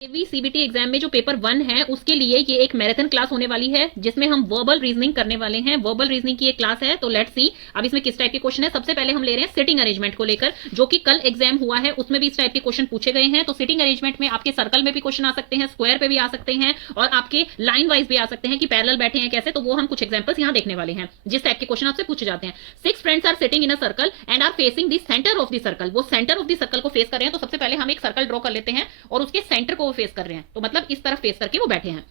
CBT exam में जो paper 1 है उसके लिए ये एक मैराथन क्लास होने वाली है जिसमें हम वर्बल रीजनिंग करने वाले हैं। वर्बल रीजनिंग की एक क्लास है, तो लेट्स सी अब इसमें किस टाइप के क्वेश्चन है। सबसे पहले हम ले रहे हैं सिटिंग अरेंजमेंट को लेकर, जो कि कल एग्जाम हुआ है उसमें भी इस टाइप के क्वेश्चन पूछे गए हैं। तो सिटिंग अरेंजमेंट में आपके सर्कल में भी क्वेश्चन आ सकते हैं, स्क्वायर पे भी आ सकते हैं और आपके लाइन वाइज भी आ सकते हैं कि पैरेलल बैठे हैं कैसे। तो वो हम कुछ एग्जाम्पल्स यहाँ देखने वाले हैं जिस टाइप के क्वेश्चन आपसे पूछे जाते हैं। 6 friends are sitting in a circle and are facing the centre of the circle. वो सेंटर ऑफ द सर्कल को फेस कर रहे हैं। तो सबसे पहले हम एक सर्कल ड्रॉ कर लेते हैं और उसके सेंटर को वो फेस कर रहे हैं, तो मतलब इस तरफ फेस करके वो बैठे हैं।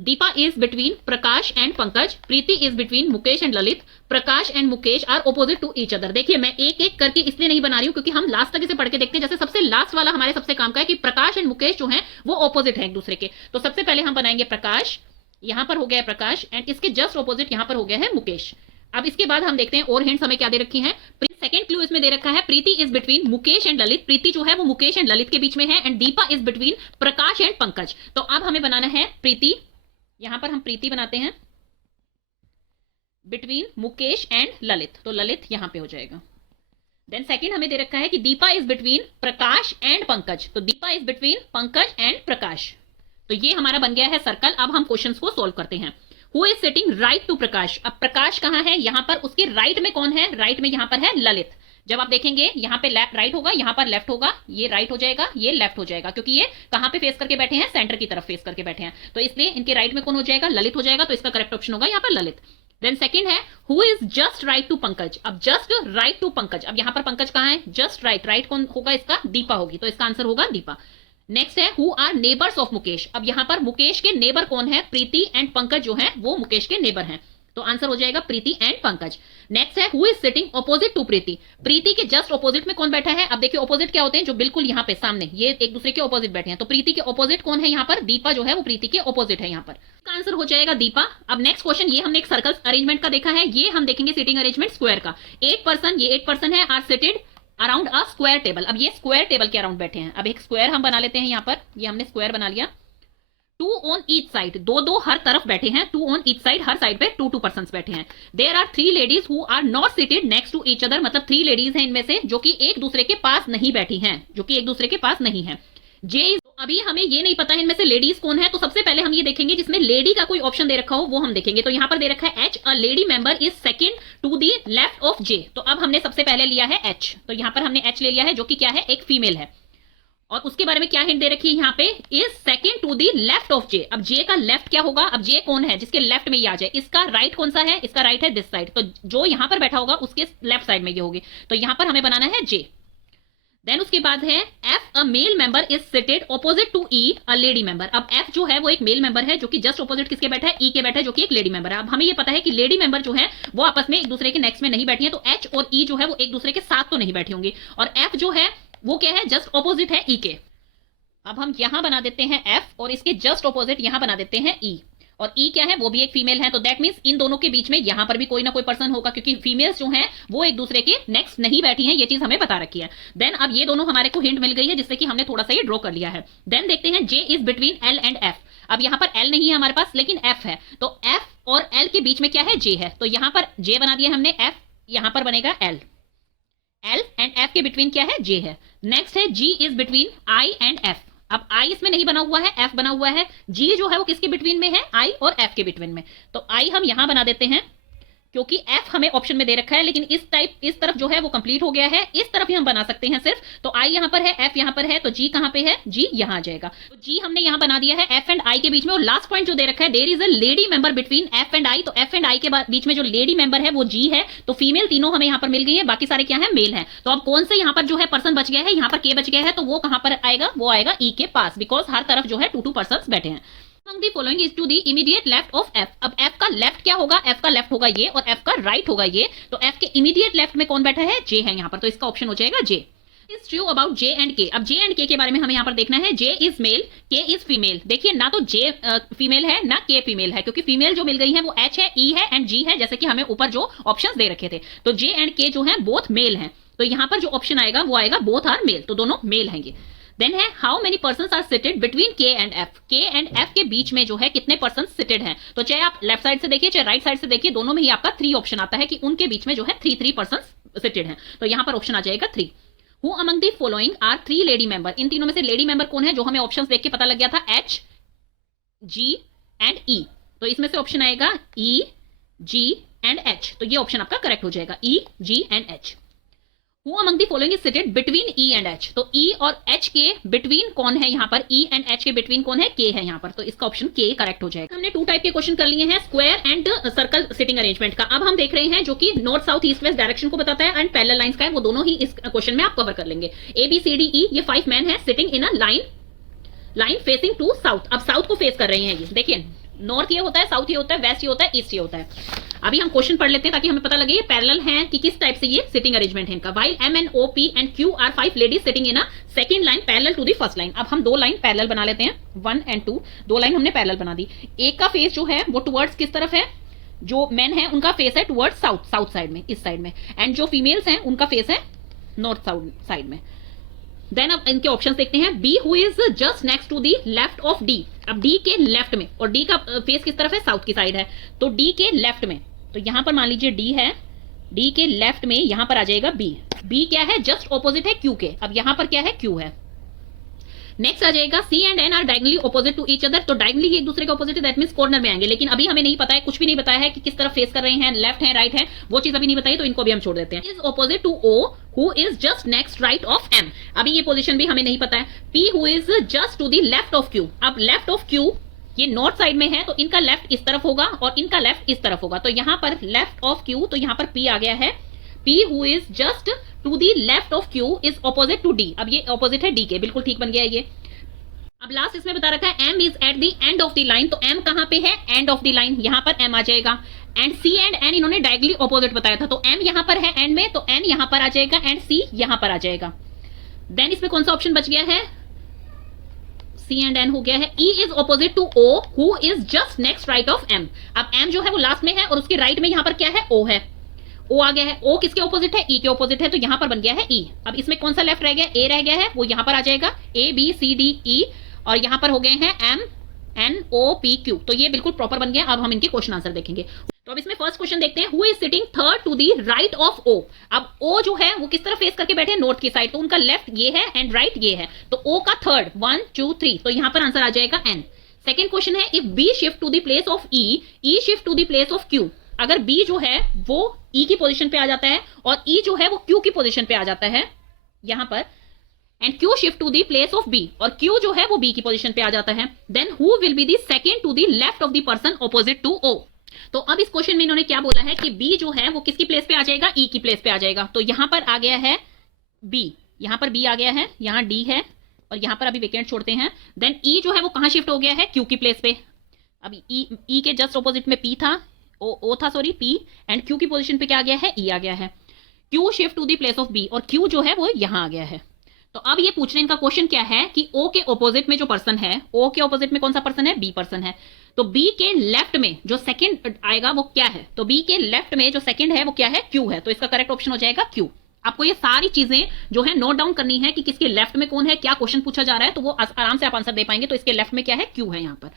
Deepa is between Prakash and Pankaj, Preeti is between Mukesh and Lalit, Prakash and Mukesh are opposite to each other. देखिए मैं एक एक करके इसलिए नहीं बना रही हूं क्योंकि हम लास्ट तक इसे पढ़ के देखते हैं। जैसे सबसे लास्ट वाला हमारे सबसे काम का है कि प्रकाश एंड मुकेश जो हैं वो ऑपोजिट है एक दूसरे के। तो सबसे पहले हम बनाएंगे प्रकाश, यहां पर हो गया प्रकाश एंड इसके जस्ट ऑपोजिट यहां पर हो गया है मुकेश। अब इसके बाद हम देखते हैं और हिंट्स हमें क्या दे रखी हैं। सेकंड क्लू इसमें दे रखा है Preeti is between Mukesh and Lalit. Preeti जो है वो मुकेश एंड ललित के बीच में है and Deepa is between Prakash and Pankaj. तो अब हमें बनाना है प्रीति, यहां पर हम प्रीति बनाते हैं बिटवीन मुकेश एंड ललित, तो ललित यहां पे हो जाएगा। देन सेकंड हमें दे रखा है कि Deepa is between Prakash and Pankaj, तो Deepa is between Pankaj and Prakash. तो ये हमारा बन गया है सर्कल। अब हम क्वेश्चंस को सोल्व करते हैं। Who is sitting right to Prakash. अब प्रकाश कहां है, यहां पर उसके राइट में कौन है, राइट में यहां पर है ललित। जब आप देखेंगे यहां पे लेफ्ट राइट होगा, यहां पर लेफ्ट होगा, ये राइट हो जाएगा, ये लेफ्ट हो जाएगा, क्योंकि ये कहां पे फेस करके बैठे हैं, सेंटर की तरफ फेस करके बैठे हैं। तो इसलिए इनके राइट में कौन हो जाएगा, ललित हो जाएगा। तो इसका करेक्ट ऑप्शन होगा यहां पर ललित। देन सेकंड है who is just right to Pankaj. अब जस्ट राइट टू पंकज, अब यहां पर पंकज कहां है, जस्ट राइट, राइट कौन होगा इसका, दीपा होगी, तो इसका आंसर होगा दीपा। नेक्स्ट है who are neighbours of Mukesh. अब यहां पर मुकेश के नेबर कौन है, प्रीति एंड पंकज जो है वो मुकेश के नेबर हैं, तो आंसर हो जाएगा प्रीति एंड पंकज। नेक्स्ट है who is sitting opposite to Preeti. Preeti के जस्ट ऑपोजिट में कौन बैठा है। अब देखिए ऑपोजिट क्या होते हैं, जो बिल्कुल यहाँ पे सामने, ये एक दूसरे के ऑपोजिट बैठे हैं। तो प्रीति के ऑपोजिट कौन है यहाँ पर, दीपा जो है वो प्रीति के ऑपोजिट है यहाँ पर, इसका आंसर हो जाएगा दीपा। अब नेक्स्ट क्वेश्चन, ये हमने एक सर्कल अरेंजमेंट का देखा है, ये हम देखेंगे सिटिंग अरेंजमेंट स्क्वायर का। 8 पर्सन, ये 8 पर्सन है, are seated around a square table. अब ये स्क्वायर टेबल के अराउंड बैठे हैं। अब एक स्क्वायर हम बना लेते हैं यहाँ पर, ये हमने स्क्वायर बना लिया। 2 ऑन ईच साइड, दो हर तरफ बैठे हैं, 2 ऑन ईच साइड, हर साइड पे 2 पर्सन बैठे हैं। There are 3 ladies who are not seated next to each other, मतलब 3 लेडीज हैं इनमें से जो कि एक दूसरे के पास नहीं बैठी हैं, जो कि एक दूसरे के पास नहीं है। जे इज, अभी हमें ये नहीं पता है इनमें से लेडीज कौन है, तो सबसे पहले हम ये देखेंगे जिसमें लेडी का कोई ऑप्शन दे रखा हो वो हम देखेंगे। तो यहाँ पर दे रखा है H, a lady member is second to the left of J. तो अब हमने सबसे पहले लिया है एच, तो यहाँ पर हमने एच ले लिया है जो कि क्या है, एक फीमेल है। और उसके बारे में क्या हिंट दे रखी है यहाँ पे, is second to the left of J. अब जे का लेफ्ट क्या होगा, अब जे कौन है जिसके लेफ्ट में ये आ जाए, इसका राइट कौन सा है, इसका राइट है दिस साइड, तो जो यहां पर बैठा होगा उसके लेफ्ट साइड में ये होगी, तो यहां पर हमें बनाना है जे। देन उसके बाद है F, a male member is seated opposite to E, a lady member. अब एफ जो है वो एक मेल मेंबर है जो कि जस्ट ऑपोजिट किसके बैठा है, ई के बैठा है, जो कि एक लेडी मेंबर है। अब हमें ये पता है कि लेडी मेंबर जो है वो आपस में एक दूसरे के नेक्स्ट में नहीं बैठी है, तो एच और ई जो है वो एक दूसरे के साथ तो नहीं बैठी होंगी, और एफ जो है वो क्या है, जस्ट ऑपोजिट है ई के। अब हम यहां बना देते हैं एफ और इसके जस्ट ऑपोजिट यहां बना देते हैं ई, और ई क्या है, वो भी एक फीमेल है, तो दैट मींस इन दोनों के बीच में यहां पर भी कोई ना कोई पर्सन होगा, क्योंकि फीमेल्स जो हैं वो एक दूसरे के नेक्स्ट नहीं बैठी हैं, ये चीज हमें बता रखी है। देन अब ये दोनों हमारे को हिंट मिल गई है जिससे कि हमने थोड़ा सा ये ड्रॉ कर लिया है। देन देखते हैं J is between L and F. अब यहां पर एल नहीं है हमारे पास लेकिन एफ है, तो एफ और एल के बीच में क्या है, जे है, तो यहां पर जे बना दिया हमने, एफ यहां पर बनेगा एल, एल एंड एफ के बिटवीन क्या है, जे है। नेक्स्ट है G is between I and F. अब आई इसमें नहीं बना हुआ है, एफ बना हुआ है। जी जो है वो किसके बिटवीन में है, आई और एफ के बिटवीन में, तो आई हम यहां बना देते हैं क्योंकि एफ हमें ऑप्शन में दे रखा है, लेकिन इस तरफ जो है वो कंप्लीट हो गया है, इस तरफ ही हम बना सकते हैं सिर्फ। तो आई यहां पर है, एफ यहां पर है, तो जी कहां पे है, जी यहां आ जाएगा। तो जी हमने यहां बना दिया है एफ एंड आई के बीच में। और लास्ट पॉइंट जो दे रखा है, there is a lady member between F and I, तो एफ एंड आई के बीच में जो लेडी मेंबर है वो जी है, तो फीमेल तीनों हमें यहां पर मिल गई है, बाकी सारे क्या है, मेल है। तो अब कौन से यहां पर जो है पर्सन बच गया है, यहां पर के बच गया है, तो वो कहां पर आएगा, वो आएगा ई के पास, बिकॉज हर तरफ जो है 2 पर्सन बैठे हैं। Among the following is to the immediate left of F। अब F का लेफ्ट क्या होगा, F का लेफ्ट होगा ये और F का राइट होगा ये, तो F के इमीडिएट लेफ्ट में कौन बैठा है, J है यहाँ पर, तो इसका ऑप्शन हो जाएगा J। Is true about J and K। अब J एंड K के बारे में हमें यहाँ पर देखना है, J is male, K is female. देखिए ना तो J फीमेल है ना K फीमेल है, क्योंकि फीमेल जो मिल गई है वो H है, E है एंड G है, जैसे कि हमें ऊपर जो ऑप्शंस दे रखे थे। तो J एंड K जो है बोथ मेल हैं, तो यहाँ पर जो ऑप्शन आएगा वो आएगा बोथ आर मेल, तो दोनों मेल हैं। देन है how many person are seated between K and F. K and F के बीच में जो है कितने पर्सन सिटेड हैं, तो चाहे आप लेफ्ट साइड से देखिए चाहे राइट साइड से देखिए, दोनों में ही आपका 3 ऑप्शन आता है कि उनके बीच में जो है 3 पर्सन सिटेड हैं, तो यहां पर ऑप्शन आ जाएगा 3। Who among the following are 3 lady member, इन तीनों में से लेडी मेंबर कौन है, जो हमें ऑप्शंस देख के पता लग गया था, H, G एंड E। तो इसमें से ऑप्शन आएगा E, G एंड H। तो ये ऑप्शन आपका करेक्ट हो जाएगा, E, G and H। Who among the following is seated between E and H? तो E और H के बिटवीन कौन है यहाँ पर, E एंड H के बिटवीन कौन है, K है यहाँ पर। तो इसका ऑप्शन K करेक्ट हो जाएगा। हमने 2 टाइप के क्वेश्चन कर लिए हैं, square and circle sitting arrangement का। अब हम देख रहे हैं जो कि north south east west direction को बताता है एंड पैरेलल लाइंस का है, वो दोनों ही इस क्वेश्चन में आप कवर कर लेंगे। ABCDE ये 5 मैन है sitting in a line facing to south. अब साउथ को फेस कर रहे हैं, ये देखिए नॉर्थ ये होता है, साउथ ये होता है, वेस्ट ये होता है, ईस्ट ये होता है। अभी हम क्वेश्चन पढ़ लेते हैं ताकि हमें पता लगे ये पैरेलल हैं कि किस टाइप से ये सिटिंग अरेंजमेंट है इनका। While M N O P and Q are 5 ladies sitting in a second line parallel to the first line. अब हम 2 लाइन पैरेलल बना लेते हैं, 1 एंड 2, 2 लाइन हमने पैरेलल बना दी। एक का फेस जो है वो टुवर्ड्स किस तरफ है, जो मेन है उनका फेस है टुवर्ड्स साउथ साइड में, इस साइड में, एंड जो फीमेल्स हैं उनका फेस है नॉर्थ साइड में। देन अब इनके ऑप्शंस देखते हैं। B who is just next to the left of D. अब डी के लेफ्ट में, और डी का फेस किस तरफ है, साउथ की साइड है, तो डी के लेफ्ट में, तो यहां पर मान लीजिए डी है, डी के लेफ्ट में यहां पर आ जाएगा बी। बी क्या है, जस्ट ऑपोजिट है क्यू के। अब यहां पर क्या है, क्यू है। नेक्स्ट आ जाएगा C and N are diagonally opposite to each other. तो डायगोनली एक दूसरे के ऑपोजिट है, दैट मींस कॉर्नर में आएंगे, लेकिन अभी हमें नहीं पता है, कुछ भी नहीं बताया है कि किस तरफ फेस कर रहे हैं, लेफ्ट है राइट है, वो चीज अभी नहीं बताई, तो इनको भी हम छोड़ देते हैं। Is opposite to O who is just next right of M. अभी ये पोजीशन भी हमें नहीं पता है। P who is just to the left of Q. अब लेफ्ट ऑफ क्यू ये नॉर्थ साइड में है, तो इनका लेफ्ट इस तरफ होगा और इनका लेफ्ट इस तरफ होगा। तो यहां पर लेफ्ट ऑफ क्यू, तो यहां पर पी आ गया है। P who is just to the left of Q is opposite to D। अब ये ऑपोजिट है D के, बिल्कुल ठीक बन गया ये। अब लास्ट इसमें बता रखा है M is at the end of the line. तो M कहां पे है, एंड ऑफ द लाइन, यहां पर M आ जाएगा। एंड C एंड N इन्होंने डायगोनली ऑपोजिट बताया था, तो M यहां पर है एंड में, तो N यहां पर आ जाएगा एंड C यहां पर आ जाएगा। देन इसमें कौन सा ऑप्शन बच गया है, C एंड N हो गया है। E is opposite to O who is just next right of M। अब M जो है वो लास्ट में है और उसके राइट में यहां पर क्या है, O है, O आ गया है। O किसके ऑपोजिट है, E के ऑपोजिट है, तो यहां पर बन गया है E। अब इसमें कौन सा लेफ्ट रह गया, A रह गया है, वो यहां पर आ जाएगा A B C D E, और यहां पर हो गए हैं M N O P Q। तो ये बिल्कुल प्रॉपर बन गया। अब हम इनके क्वेश्चन आंसर देखेंगे। तो अब इसमें फर्स्ट क्वेश्चन देखते हैं, who is sitting third to the right of O। अब O जो है वो किस तरफ फेस करके बैठे हैं, नॉर्थ की साइड, तो उनका लेफ्ट ये है एंड राइट ये है, तो O का थर्ड 1 2 3, तो यहां पर आंसर आ जाएगा N। सेकेंड क्वेश्चन है, if B shift to the place of E, E shift to the place of Q। अगर B जो है वो E की पोजीशन पे आ जाता है और E जो है वो Q की पोजीशन पे आ जाता है यहां पर, and Q shift to the place of B, और Q जो है वो B की पोजीशन पे आ जाता है, then who will be the second to the left of the person opposite to O। तो अब इस क्वेश्चन में इन्होंने क्या बोला है कि B जो है वो किसकी प्लेस पे आ जाएगा, E की प्लेस पे आ जाएगा। तो यहां पर आ गया है B, यहां पर B आ गया है, यहां D है, और यहां पर अभी वेकेंट छोड़ते हैं। देन E जो है वो कहां शिफ्ट हो गया है, Q की प्लेस पे। अभी E के जस्ट ऑपोजिट में P था, O था सॉरी P, एंड Q की पोजीशन पे क्या आ गया है, E आ गया है। Q shift to the place of B, और Q जो है वो यहां आ गया है। तो अब ये पूछने इनका क्वेश्चन क्या है कि O के ऑपोजिट में जो पर्सन है, O के ऑपोजिट में कौन सा पर्सन है, B पर्सन है, तो B के लेफ्ट में जो सेकंड आएगा वो क्या है, तो B के लेफ्ट में जो सेकंड है वो क्या है, Q है। तो इसका करेक्ट ऑप्शन हो जाएगा Q। आपको ये सारी चीजें जो है नोट डाउन करनी है कि किसके लेफ्ट में कौन है, क्या क्वेश्चन पूछा जा रहा है, तो वो आराम से आप आंसर दे पाएंगे। तो इसके लेफ्ट में क्या है, Q है यहाँ पर।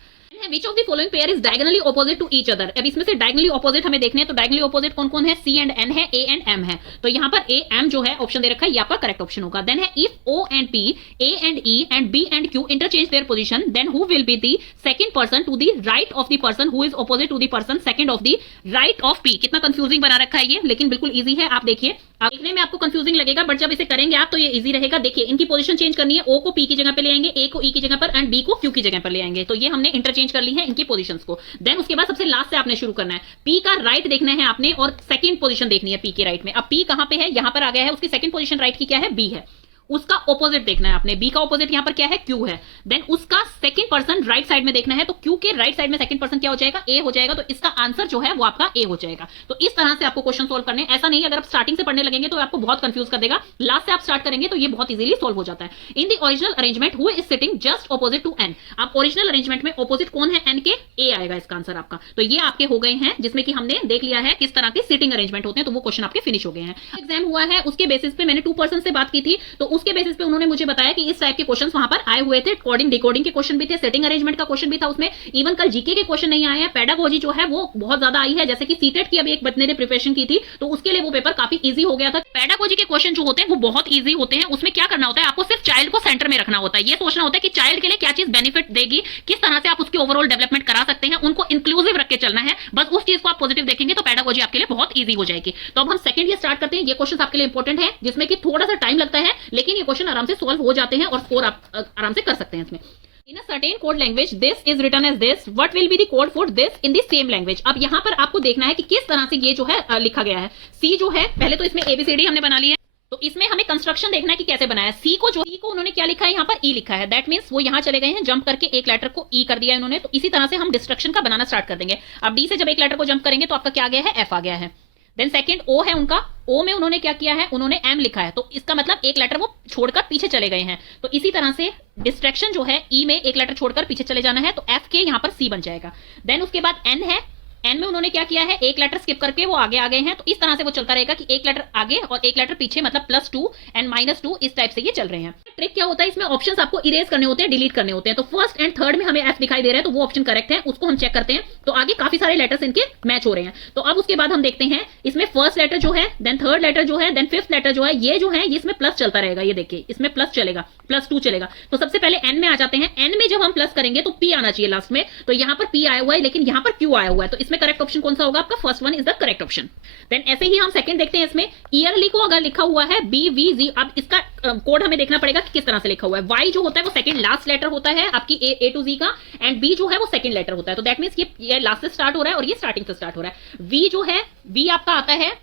Which of the following pair is diagonally opposite to each other। अब इसमें से diagonally opposite हमें देखने हैं, तो diagonally opposite कौन कौन है, C and N है, A and M है। तो यहाँ पर A M जो है ऑप्शन दे रखा है, ये आपका करेक्ट ऑप्शन होगा। देन है if O and P, A and E and B and Q interchange their position, then who will be the second person to the right of the person who is opposite to the person second of the right of P। कितना confusing बना रखा है ये, लेकिन बिल्कुल easy है। आप देखिए, देखने में आपको कंफ्यूजिंग लगेगा, बट जब इसे करेंगे आप तो ये इजी रहेगा। देखिए इनकी पोजीशन चेंज करनी है, O को P की जगह पे ले आएंगे, A को E की जगह पर, एंड B को Q की जगह पर ले आएंगे। तो ये हमने इंटरचेंज कर ली है इनकी पोजीशंस को। देन उसके बाद सबसे लास्ट से आपने शुरू करना है, P का राइट देखना है आपने, और सेकंड पोजीशन देखनी है P के राइट में। अब P कहां पे है, यहां पर आ गया है, उसकी सेकंड पोजीशन राइट की क्या है, B है, उसका ऑपोजिट देखना है आपने। B का ऑपोजिट यहां पर क्या है, Q है। देन उसका सेकंड पर्सन राइट साइड में देखना है, तो Q के राइट साइड में सेकंड पर्सन क्या हो जाएगा, A हो जाएगा। तो इसका आंसर जो है वो आपका A हो जाएगा। तो इस तरह से आपको क्वेश्चन सोल्व करने, ऐसा नहीं अगर आप स्टार्टिंग से पढ़ने लगेंगे तो आपको बहुत कंफ्यूज कर देगा, लास्ट से आप स्टार्ट करेंगे तो ये बहुत इजीली सोल्व हो जाता है। In the original arrangement who is sitting just opposite to N। आप ओरिजिनल अरेंजमेंट में ऑपोजिट कौन है, N के, A आएगा इसका आंसर आपका। तो ये आपके हो गए हैं, जिसमें कि हमने देख लिया है किस तरह के सिटिंग अरेंजमेंट होते हैं। तो वो क्वेश्चन आपके फिनिश हो गए हैं। एग्जाम हुआ है उसके बेसिस पे मैंने 2 पर्सन से बात की थी, तो उसके बेसिस पे उन्होंने मुझे बताया कि इस टाइप के क्वेश्चन वहां पर आए हुए थे, कोडिंग डिकोडिंग के क्वेश्चन भी थे, सेटिंग अरेंजमेंट का क्वेश्चन भी था उसमें, इवन कल जीके के क्वेश्चन नहीं आए हैं, पेडागोजी जो है वो बहुत ज्यादा आई है, जैसे कि सीटेट की अभी एक बंदे ने प्रिपरेशन की थी तो उसके लिए वो पेपर काफी इजी हो गया था। पेडागोजी के क्वेश्चन जो होते हैं वो बहुत इजी होते हैं, उसमें क्या करना होता है, आपको सिर्फ चाइल्ड को सेंटर में रखना होता है, ये सोचना होता है कि चाइल्ड के लिए क्या चीज बेनिफिट देगी, किस तरह से आप उसकी ओवरऑल डेवलपमेंट करा सकते हैं, उनको इंक्लूसिव रख के चलना है, बस उस चीज को आप पॉजिटिव देखेंगे तो पेडागोजी आपके लिए बहुत इजी हो जाएगी। तो अब हम सेकंड ये स्टार्ट करते हैं। ये क्वेश्चन आपके लिए इंपॉर्टेंट है, जिसमें कि थोड़ा सा टाइम लगता है, लेकिन ये क्वेश्चन आराम से सॉल्व हो जाते हैं और स्कोर आप आराम से कर सकते हैं इसमें। In a certain code language, this is written as this. What will be the code for this in the same language? अब यहाँ पर आपको देखना है कि किस तरह से ये जो है लिखा गया है। C जो है, पहले तो इसमें ABCD हमने बना ली है, तो इसमें हमें कंस्ट्रक्शन देखना है कि कैसे बनाया। C को उन्होंने क्या लिखा है, यहाँ पर E लिखा है, दैट मीन्स वो यहाँ चले गए हैं, जंप करके एक लेटर को E कर दिया है उन्होंने, तो इसी तरह से हम डिस्ट्रक्शन का बनाना स्टार्ट कर देंगे। अब D से जब एक लेटर को जंप करेंगे तो आपका क्या आ गया है, F आ गया है। देन सेकंड O है उनका, O में उन्होंने क्या किया है, उन्होंने M लिखा है, तो इसका मतलब एक लेटर वो छोड़कर पीछे चले गए हैं, तो इसी तरह से डिस्ट्रैक्शन जो है E में एक लेटर छोड़कर पीछे चले जाना है, तो F के यहाँ पर C बन जाएगा। देन उसके बाद N है, N में उन्होंने क्या किया है, एक लेटर स्किप करके वो आगे आ गए हैं, तो इस तरह से वो चलता रहेगा कि एक लेटर आगे और एक लेटर पीछे, मतलब +2 एंड -2, इस टाइप से ये चल रहे हैं। ट्रिक क्या होता है इसमें, ऑप्शंस आपको इरेज करने होते हैं, डिलीट करने होते हैं। तो फर्स्ट एंड थर्ड में हमें F दिखाई दे रहा है, तो वो ऑप्शन करेक्ट है, उसको हम चेक करते हैं। तो आगे काफी सारे लेटर्स इनके मैच हो रहे हैं। तो अब उसके बाद हम देखते हैं इसमें फर्स्ट लेटर जो है, देन थर्ड लेटर जो है, देन फिफ्थ लेटर जो है, ये जो है इसमें प्लस चलता रहेगा, ये देखिए इसमें प्लस चलेगा, +2 चलेगा। तो सबसे पहले N में आ जाते हैं। N में जब हम प्लस करेंगे तो P आना चाहिए लास्ट में, तो यहाँ पर P आया हुआ है, लेकिन यहाँ पर Q आया हुआ है, तो इसमें करेक्ट ऑप्शन कौन सा होगा आपका, first one is the correct option. Then ऐसे ही हम सेकंड देखते हैं, इसमें ईयरली को अगर लिखा हुआ है BVZ, अब इसका कोड हमें देखना पड़ेगा कि किस तरह से लिखा हुआ है। Y जो होता है वो सेकंड लास्ट लेटर होता है आपकी A to Z का, एंड B जो है वो सेकंड लेटर होता है, तो दैट मींस ये लास्ट से स्टार्ट हो रहा है और ये स्टार्टिंग से स्टार्ट हो रहा है। V जो है, V आपका आता है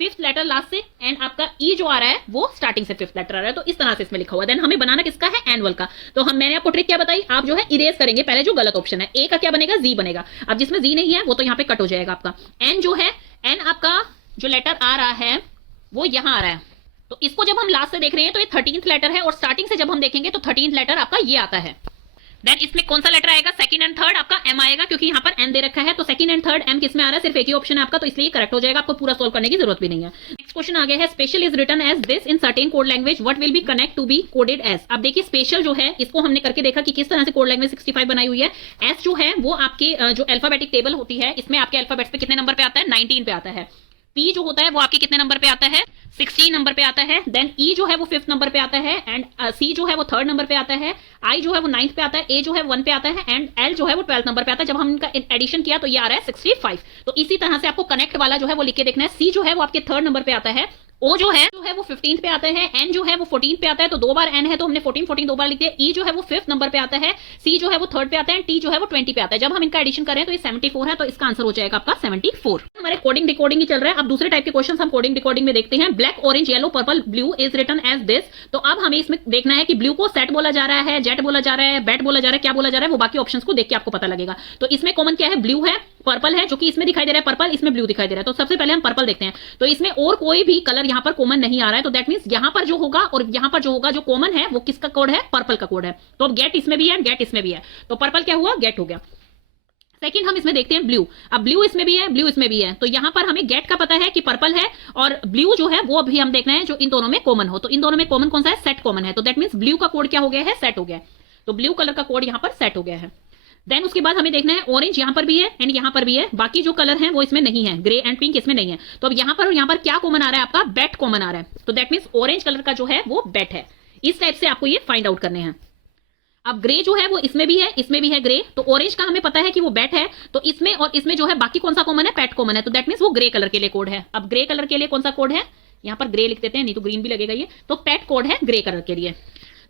फिफ्थ लेटर लास्ट से, एंड आपका E जो आ रहा है वो स्टार्टिंग से फिफ्थ लेटर आ रहा है, तो इस तरह से इसमें लिखा हुआ है। देन हमें बनाना किसका है, एनुअल का। तो मैंने आपको ट्रिक क्या बताई, आप जो है इरेज करेंगे पहले जो गलत ऑप्शन है, A का क्या बनेगा, Z बनेगा। अब जिसमें Z नहीं है वो तो यहाँ पे कट हो जाएगा आपका। N जो है, N आपका जो लेटर आ रहा है वो यहाँ आ रहा है, तो इसको जब हम लास्ट से देख रहे हैं तो ये 13th लेटर है, और स्टार्टिंग से जब हम देखेंगे तो 13th लेटर आपका ये आता है। देन इसमें कौन सा लेटर आएगा, सेकंड एंड थर्ड आपका M आएगा, क्योंकि यहाँ पर N दे रखा है, तो सेकंड एंड थर्ड M किसमें आ रहा है, सिर्फ एक ही ऑप्शन है आपका, तो इसलिए करेक्ट हो जाएगा, आपको पूरा सोल्व करने की जरूरत भी नहीं है। नेक्स्ट क्वेश्चन आ गया है, special is written as this in certain code language, what will be connect to be coded as. अब देखिए स्पेशल जो है इसको हमने करके देखा कि किस तरह से कोड लैंग्वेज 65 बनाई हुई है। एस जो है वो आपके जो अल्फाबेटिक टेबल होती है, इसमें आपके अल्फाबेट्स पे कितने नंबर पे आता है, 19 पे आता है। P जो होता है वो आपके कितने नंबर पे आता है, 16 नंबर पे आता है। देन E जो है वो 5th नंबर पे आता है, एंड C जो है वो 3rd नंबर पे आता है, I जो है वो 9th पे आता है, A जो है 1 पे आता है, एंड L जो है वो 12th नंबर पे आता है। जब हम इनका एडिशन किया तो ये आ रहा है 65। तो इसी तरह से आपको कनेक्ट वाला जो है वो लिख के देखना है। C जो है वो आपके 3rd नंबर पे आता है, O जो है वो 15th पे आता है, N जो है वो 14th पे आता है, तो 2 बार N है तो हमने 14 2 बार लिख दिया। E जो है वो 5th नंबर पे आता है, C जो है वो 3rd पे आता है, T जो है वो 20 पे आता है। जब हम इनका एडिशन करें तो ये 74 है, तो इसका आंसर हो जाएगा आपका 74। हमारे कोडिंग डिकोडिंग ही चल रहा है। अब दूसरे टाइप के क्वेश्चंस हम कोडिंग डिकोडिंग में देखते हैं। Black, orange, yellow, purple, blue is written as this. तो अब हमें इसमें देखना है कि ब्लू को सेट बोला जा रहा है, जेट बोला जा रहा है, बैट बोला जा रहा है, क्या बोला जा रहा है, वो बाकी ऑप्शंस को देख के आपको पता लगेगा। तो इसमें कॉमन क्या है, ब्लू है, पर्पल है, जो कि इसमें दिखाई दे रहा है पर्पल, इसमें ब्लू दिखाई दे रहा है। तो सबसे पहले हम पर्पल देखते हैं, तो इसमें और कोई भी कलर यहाँ पर कॉमन नहीं आ रहा है, तो दैट मींस यहाँ पर जो होगा और यहाँ पर जो होगा, जो कॉमन है वो किसका कोड है, पर्पल का कोड है। तो अब गेट इसमें भी है, गेट इसमें भी है, तो पर्पल क्या हुआ, गेट हो गया। सेकंड हम इसमें देखते हैं ब्लू। अब ब्लू इसमें भी है, ब्लू इसमें भी है, तो यहाँ पर हमें गेट का पता है कि पर्पल है, और ब्लू जो है वो भी हम देखना है जो इन दोनों में कॉमन हो। तो इन दोनों में कॉमन कौन सा है, सेट कॉमन है, तो दैट मींस ब्लू का कोड क्या हो गया है, सेट हो गया। तो ब्लू कलर का कोड यहाँ पर सेट हो गया है। देन उसके बाद हमें देखना है ऑरेंज, यहाँ पर भी है एंड यहाँ पर भी है, बाकी जो कलर है वो इसमें नहीं है, ग्रे एंड पिंक इसमें नहीं है। तो अब यहाँ पर और यहाँ पर क्या कॉमन आ रहा है आपका, बैट कॉमन आ रहा है, तो दैट मींस ऑरेंज कलर का जो है वो बैट है। इस टाइप से आपको ये फाइंड आउट करने हैं। अब ग्रे जो है वो इसमें भी है, इसमें भी है ग्रे, तो ऑरेंज का हमें पता है कि वो बैट है, तो इसमें और इसमें जो है बाकी कौन सा कॉमन है, पैट कॉमन है, तो दैट मींस वो ग्रे कलर के लिए कोड है। अब ग्रे कलर के लिए कौन सा कोड है, यहाँ पर ग्रे लिख देते हैं, नहीं तो ग्रीन भी लगेगा ये, तो पैट कोड है ग्रे कलर के लिए।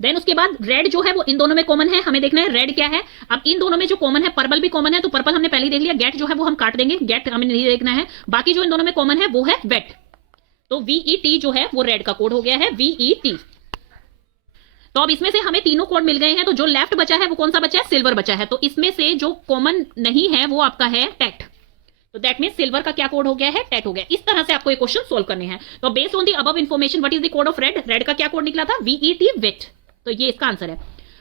देन उसके बाद रेड जो है वो इन दोनों में कॉमन है, हमें देखना है रेड क्या है। अब इन दोनों में जो कॉमन है, पर्पल भी कॉमन है, तो पर्पल हमने पहले ही देख लिया। गेट जो है वो हम काट देंगे, गेट हमें नहीं देखना है। बाकी जो इन दोनों में कॉमन है वो है वेट, तो VET जो है वो रेड का कोड हो गया है, VET। तो अब इसमें से हमें तीनों कोड मिल गए हैं, तो जो लेफ्ट बचा है वो कौन सा बचा है, सिल्वर बचा है। तो इसमें से जो कॉमन नहीं है वो आपका है टेट, तो दैट मींस सिल्वर का क्या कोड हो गया है, टेट हो गया। इस तरह से आपको ये क्वेश्चन सोल्व करने हैं। तो based on the above information what is the code of red, red का क्या कोड निकला था, VET वेट, तो ये इसका आंसर है।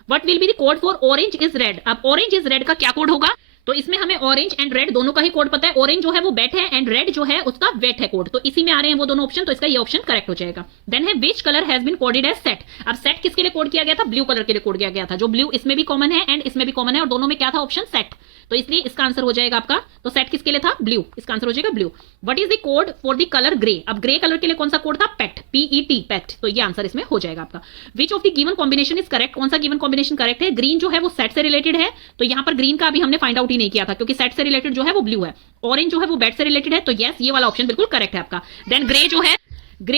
What will be the code for orange is red, अब ऑरेंज इज रेड का क्या कोड होगा, तो इसमें हमें ऑरेंज एंड रेड दोनों का ही कोड पता है। ऑरेंज जो है वो बेट है एंड रेड जो है उसका वेट है कोड, तो इसी में आ रहे हैं वो दोनों ऑप्शन, तो इसका ये ऑप्शन करेक्ट हो जाएगा। देन है which colour has been coded as set. अब सेट किसके लिए कोड किया गया था? ब्लू कलर के लिए कोड किया गया था, जो ब्लू इसमें भी कॉमन है एंड इसमें भी कॉमन है, और दोनों में क्या था ऑप्शन? सेट। तो इसलिए इसका आंसर हो जाएगा आपका, तो सेट किसके लिए था? ब्लू, इसका आंसर हो जाएगा blue. What is the code for the colour grey. अब ग्रे कलर के लिए कौन सा कोड था? पेट, PET, पेट, तो ये आंसर इसमें हो जाएगा आपका। Which of the given combination is correct. कौन सा गिवन कॉम्बिनेशन करेक्ट है? ग्रीन जो है वो सेट से रिलेटेड है, तो यहां पर ग्रीन का अभी हमने फाइंड आउट ही नहीं किया था, क्योंकि सेट से रिलेटेड जो है वो ब्लू है। ऑरेंज जो है वो बैट से रिलेटेड है, तो यस ये वाला ऑप्शन बिल्कुल करेक्ट है आपका। देन ग्रे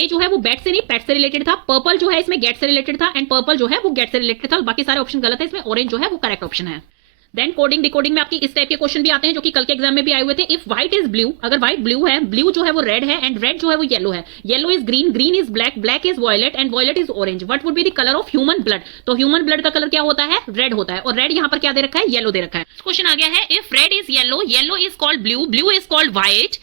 जो है वो बैट से नहीं पेट से रिलेटेड था। पर्पल जो है इसमें गेट से रिलेटेड था, एंड पर्पल जो है वो गेट से रिलेटेड था। बाकी सारे ऑप्शन गलत है, इसमें ऑरेंज जो है वो करेक्ट ऑप्शन है। देन कोडिंग डिकोडिंग में आपकी इस टाइप के क्वेश्चन भी आते हैं, जो कि कल के एग्जाम में भी आए हुए थे। इफ व्हाइट इज ब्लू, अगर व्हाइट ब्लू है, ब्लू जो है वो रेड है, एंड रेड जो है वो येलो है, yellow is green, green is black, black is violet, and violet is orange, what would be the colour of human blood. तो ह्यूमन ब्लड का कलर क्या होता है? रेड होता है, और रेड यहाँ पर क्या दे रखा है? येलो दे रखा है। क्वेश्चन आ गया है, if red is yellow, yellow is called blue, blue is called white,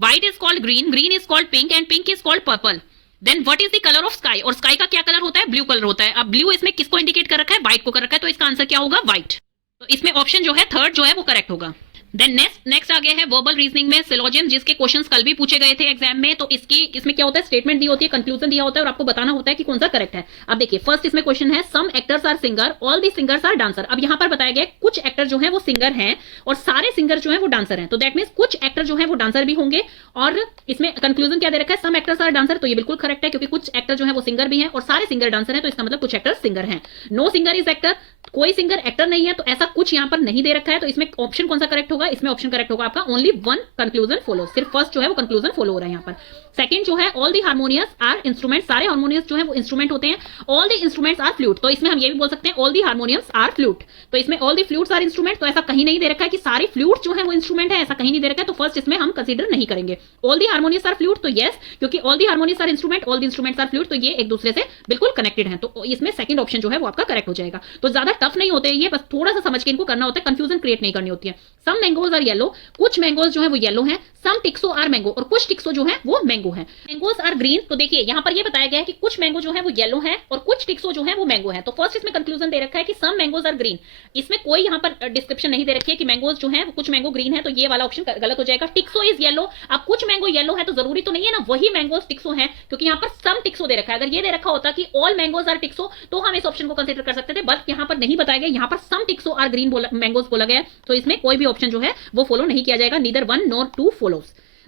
white is called green, green is called pink, and pink is called purple, then what is the colour of sky. और sky का क्या colour होता है? Blue colour होता है। अब blue इसमें किसको इंडिकेट कर रखा है? व्हाइट को कर रखा है, तो इसका आंसर क्या होगा? व्हाइट। तो इसमें ऑप्शन जो है थर्ड जो है वो करेक्ट होगा। देन नेक्स्ट आ गया है वर्बल रीजनिंग में सिलोजिज्म, जिसके क्वेश्चंस कल भी पूछे गए थे एग्जाम में। तो इसमें क्या होता है? स्टेटमेंट दी होती है, कंक्लूजन दिया होता है, और आपको बताना होता है कि कौन सा करेक्ट है। अब देखिए फर्स्ट इसमें क्वेश्चन है, some actors are singer, all the singers are dancer. अब यहां पर बताया गया कुछ एक्टर जो है वो सिंगर हैं और सारे सिंगर जो है वो डांसर हैं, तो दैट मींस कुछ एक्टर जो है वो डांसर भी होंगे। और इसमें कंक्लूजन क्या दे रखा है? सम एक्टर्स आर डांसर, तो ये बिल्कुल करेक्ट है, क्योंकि कुछ एक्टर जो है वो सिंगर भी हैं और सारे सिंगर डांसर हैं, तो इसका मतलब कुछ एक्टर सिंगर हैं। नो सिंगर इज एक्टर, कोई सिंगर एक्टर नहीं है, तो ऐसा कुछ यहां पर नहीं दे रखा है, तो इसमें ऑप्शन कौन सा करेक्ट होगा? इसमें ऑप्शन करेक्ट होगा आपका ओनली वन कंक्लूजन फॉलो, सिर्फ फर्स्ट जो है वो कंक्लूजन फॉलो हो रहा है यहाँ पर। सेकंड जो है all the harmonious are instrument, सारे हार्मोनियस जो है वो इंस्ट्रूमेंट होते हैं। All the instruments are flute, तो इसमें हम ये भी बोल सकते हैं all the harmoniums are flute, तो इसमें all the flutes are instrument, तो ऐसा कहीं नहीं दे रखा है कि सारी फ्लूट जो है वो इंस्ट्रूमेंट है, ऐसा कहीं नहीं दे रखा है, तो फर्स्ट इसमें हम कंसीडर नहीं करेंगे। All the harmonious are flute, तो यस, क्योंकि all the harmonious are instrument, all the instruments are flute, तो ये एक दूसरे से बिल्कुल कनेक्टेड है, तो इसमें सेकंड ऑप्शन जो है वो आपका करेक्ट हो जाएगा। तो ज्यादा टफ नहीं होते ये, बस थोड़ा सा समझ के इनको करना होता है, कंफ्यूजन क्रिएट नहीं करनी होती है। सम मैंगोज आर येलो, कुछ मैंगोज जो है वो येलो है। सम टिक्सो आर मैंगो, और कुछ टिक्सो जो है वो मैंगो है। मैंगोज आर ग्रीन, तो देखिए यहां पर ये बताया गया है कि कुछ मैंगो जो है वो येलो है और कुछ टिक्सो जो है वो मैंगो है, तो फर्स्ट इसमें कंक्लूजन दे रखा है कि सम मैंगोज आर ग्रीन। इसमें कोई यहां पर डिस्क्रिप्शन नहीं दे रखी है कि मैंगोज जो है कुछ मैंगो ग्रीन है, तो ये वाला ऑप्शन गलत हो जाएगा। टिक्सो इज येलो, अब कुछ मैंगो येलो है तो जरूरी तो नहीं है ना वही मैंगोज टिक्सो है, क्योंकि यहाँ पर सम टिक्सो दे रखा है। अगर ये दे रखा होता कि ऑल मैंगोज आर टिक्सो, तो हम इस ऑप्शन को कंसीडर कर सकते थे, बट यहाँ पर नहीं बताया गया, यहाँ पर सम टिक्सो आर ग्रीन मैंगोज बोला गया, तो इसमें कोई भी ऑप्शन जो है वो फॉलो नहीं किया जाएगा, neither one nor two follows.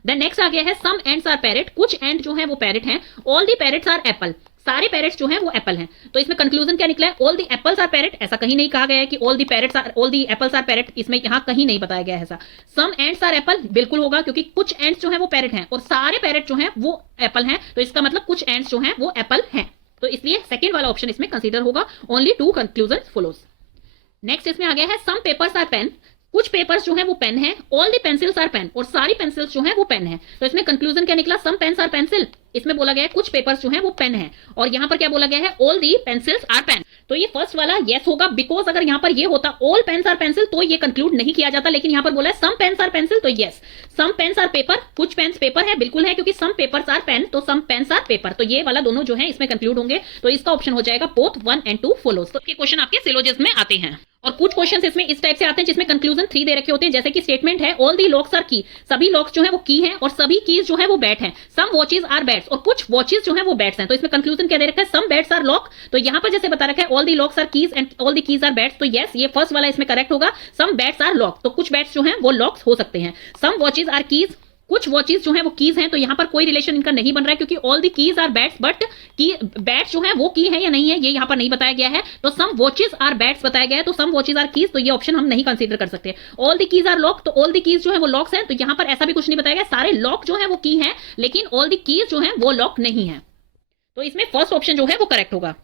Then next आ गया है सम एंड्स आर पैरेट, कुछ एंड जो है वो पैरेट हैं। All the parrots are apple, सारे पैरेट्स जो हैं वो एप्पल हैं, तो इसमें कंक्लूजन क्या निकला है? All the apples are parrot, ऐसा कहीं नहीं कहा गया है कि all the parrots are, all the apples are parrot, इसमें यहां कहीं नहीं बताया गया है ऐसा। सम एंड्स आर एप्पल बिल्कुल होगा, क्योंकि कुछ एंड्स जो है वो पैरेट हैं और सारे पैरेट जो हैं वो एप्पल हैं, तो इसका मतलब कुछ एंड्स जो हैं वो एप्पल हैं, तो इसलिए सेकंड वाला ऑप्शन इसमें कंसीडर होगा, only two conclusion follows. Next इसमें आ गया है सम पेपर्स आर पेन, कुछ पेपर्स जो है वो पेन है। All the pencils are pen, और सारी पेंसिल्स जो है वो पेन है, तो इसमें कंक्लूजन क्या निकला? सम पेन्स आर पेंसिल, इसमें बोला गया है कुछ पेपर्स जो है वो पेन है, और यहां पर क्या बोला गया है? All the pencils are pen, तो ये फर्स्ट वाला यस होगा, बिकॉज अगर यहां पर ये होता ऑल पेन्स आर पेंसिल तो ये कंक्लूड नहीं किया जाता, लेकिन यहां पर बोला है सम पेन्स आर पेंसिल, तो yes. Some pens are paper, कुछ पेन्स पेपर है, बिल्कुल है, क्योंकि सम पेपर्स आर पेन, तो सम पेन्स आर पेपर, तो ये वाला दोनों जो है इसमें कंक्लूड होंगे, तो इसका ऑप्शन हो जाएगा बोथ 1 and 2 फॉलोज। तो ये क्वेश्चन आपके सिलोजिज्म में आते हैं, और कुछ क्वेश्चंस इसमें इस टाइप से आते हैं जिसमें कंक्लूजन 3 दे रखे होते हैं, जैसे कि स्टेटमेंट है ऑल दी लॉक्स आर की, सभी लॉक्स जो है वो की हैं और सभी कीज जो है वो बैट हैं। सम वॉचेस आर बैट्स, और कुछ वॉचेस जो है वो बैट्स हैं, तो इसमें कंक्लूजन क्या दे रखा है? सम बैट्स आर लॉक, तो यहां पर जैसे बता रखा है all the locks are keys and all the keys are bats, तो यस ये फर्स्ट वाला इसमें करेक्ट होगा। सम बैट्स आर लॉक, तो कुछ बैट्स जो हैं वो लॉक्स हो सकते हैं। सम वॉचेस आर कीज, कुछ वॉचेस जो है वो कीज हैं, तो यहां पर कोई रिलेशन इनका नहीं बन रहा है, क्योंकि all the keys are bats, but की बैट्स जो है वो की है या नहीं है ये यहां पर नहीं बताया गया है, तो सम वॉचेस आर बैट्स बताया गया है, तो सम वॉचेस आर कीज, तो ये ऑप्शन हम नहीं कंसीडर कर सकते। All the keys are lock, तो ऑल दी कीज जो है वो लॉक्स हैं, तो यहां पर ऐसा भी कुछ नहीं बताया गया, सारे लॉक जो है वो की है, लेकिन ऑल दी कीज जो है वो लॉक नहीं है, तो इसमें फर्स्ट ऑप्शन जो है वो करेक्ट होगा।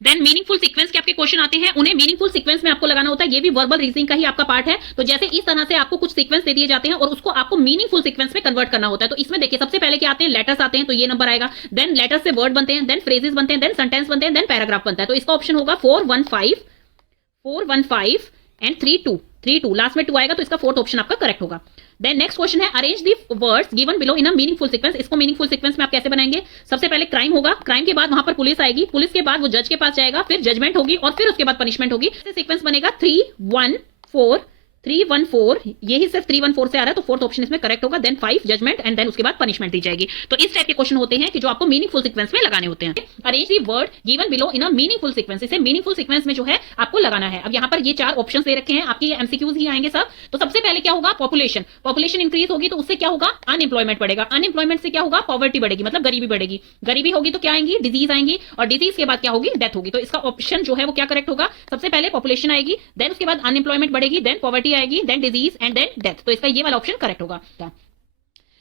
देन मीनिंगफुल सीक्वेंस के आपके क्वेश्चन आते हैं, उन्हें मीनिंगफुल सीक्वेंस में आपको लगाना होता है, ये भी वर्बल रीजनिंग का ही आपका पार्ट है, तो जैसे इस तरह से आपको कुछ सीक्वेंस दे दिए जाते हैं और उसको आपको मीनिंगफुल सीक्वेंस में कन्वर्ट करना होता है। तो इसमें देखिए सबसे पहले क्या आते हैं? लेटर्स आते हैं, तो ये नंबर आएगा, देन लेटर्स से वर्ड बनते हैं, देन फ्रेजेस बनते हैं, देन सेंटेंस बनते हैं, देन पैराग्राफ बनता है, तो इसका ऑप्शन होगा 415 एंड 32 लास्ट में 2 आएगा, तो इसका फोर्थ ऑप्शन आपका करेक्ट होगा। देन नेक्स्ट क्वेश्चन है arrange the words given below in a meaningful sequence. इसको मीनिंगफुल सीक्वेंस में आप कैसे बनाएंगे? सबसे पहले क्राइम होगा, क्राइम के बाद वहां पर पुलिस आएगी, पुलिस के बाद वो जज के पास जाएगा, फिर जजमेंट होगी और फिर उसके बाद पनिशमेंट होगी। सीक्वेंस बनेगा 3 1 4 314, यही सिर्फ 314 से आ रहा है, तो फोर्थ ऑप्शन इसमें करेक्ट होगा। देन 5 जजमेंट एंड देन उसके बाद पनिशमेंट दी जाएगी। तो इस टाइप के क्वेश्चन होते हैं कि जो आपको मीनिंगफुल सीक्वेंस में लगाने होते हैं। Arrange the word given below in a meaningful sequence, इसे मीनिंगफुल सीक्वेंस में जो है आपको लगाना है। अब यहाँ पर ये 4 ऑप्शंस दे रखे हैं, आपके ये एमसीक्यूज ही आएंगे सब। तो सबसे पहले क्या होगा, पॉपुलेशन इंक्रीज होगी तो उससे क्या होगा, अनएम्प्लॉयमेंट बढ़ेगा, अनएम्प्लॉयमेंट से क्या होगा, पॉवर्टी बढ़ेगी, मतलब गरीबी बढ़ेगी, गरीबी होगी तो क्या आएंगी, डिजीज आएंगी, और डिजीज के बाद क्या होगी, डेथ होगी। तो इसका ऑप्शन जो है वो क्या करेक्ट होगा, सबसे पहले पॉपुलेशन आएगी, देन उसके बाद अनएम्प्लॉयमेंट बढ़ेगी, देन पॉवर्टी आएगी, then disease and then death. तो इसका ये वाला ऑप्शन करेक्ट होगा।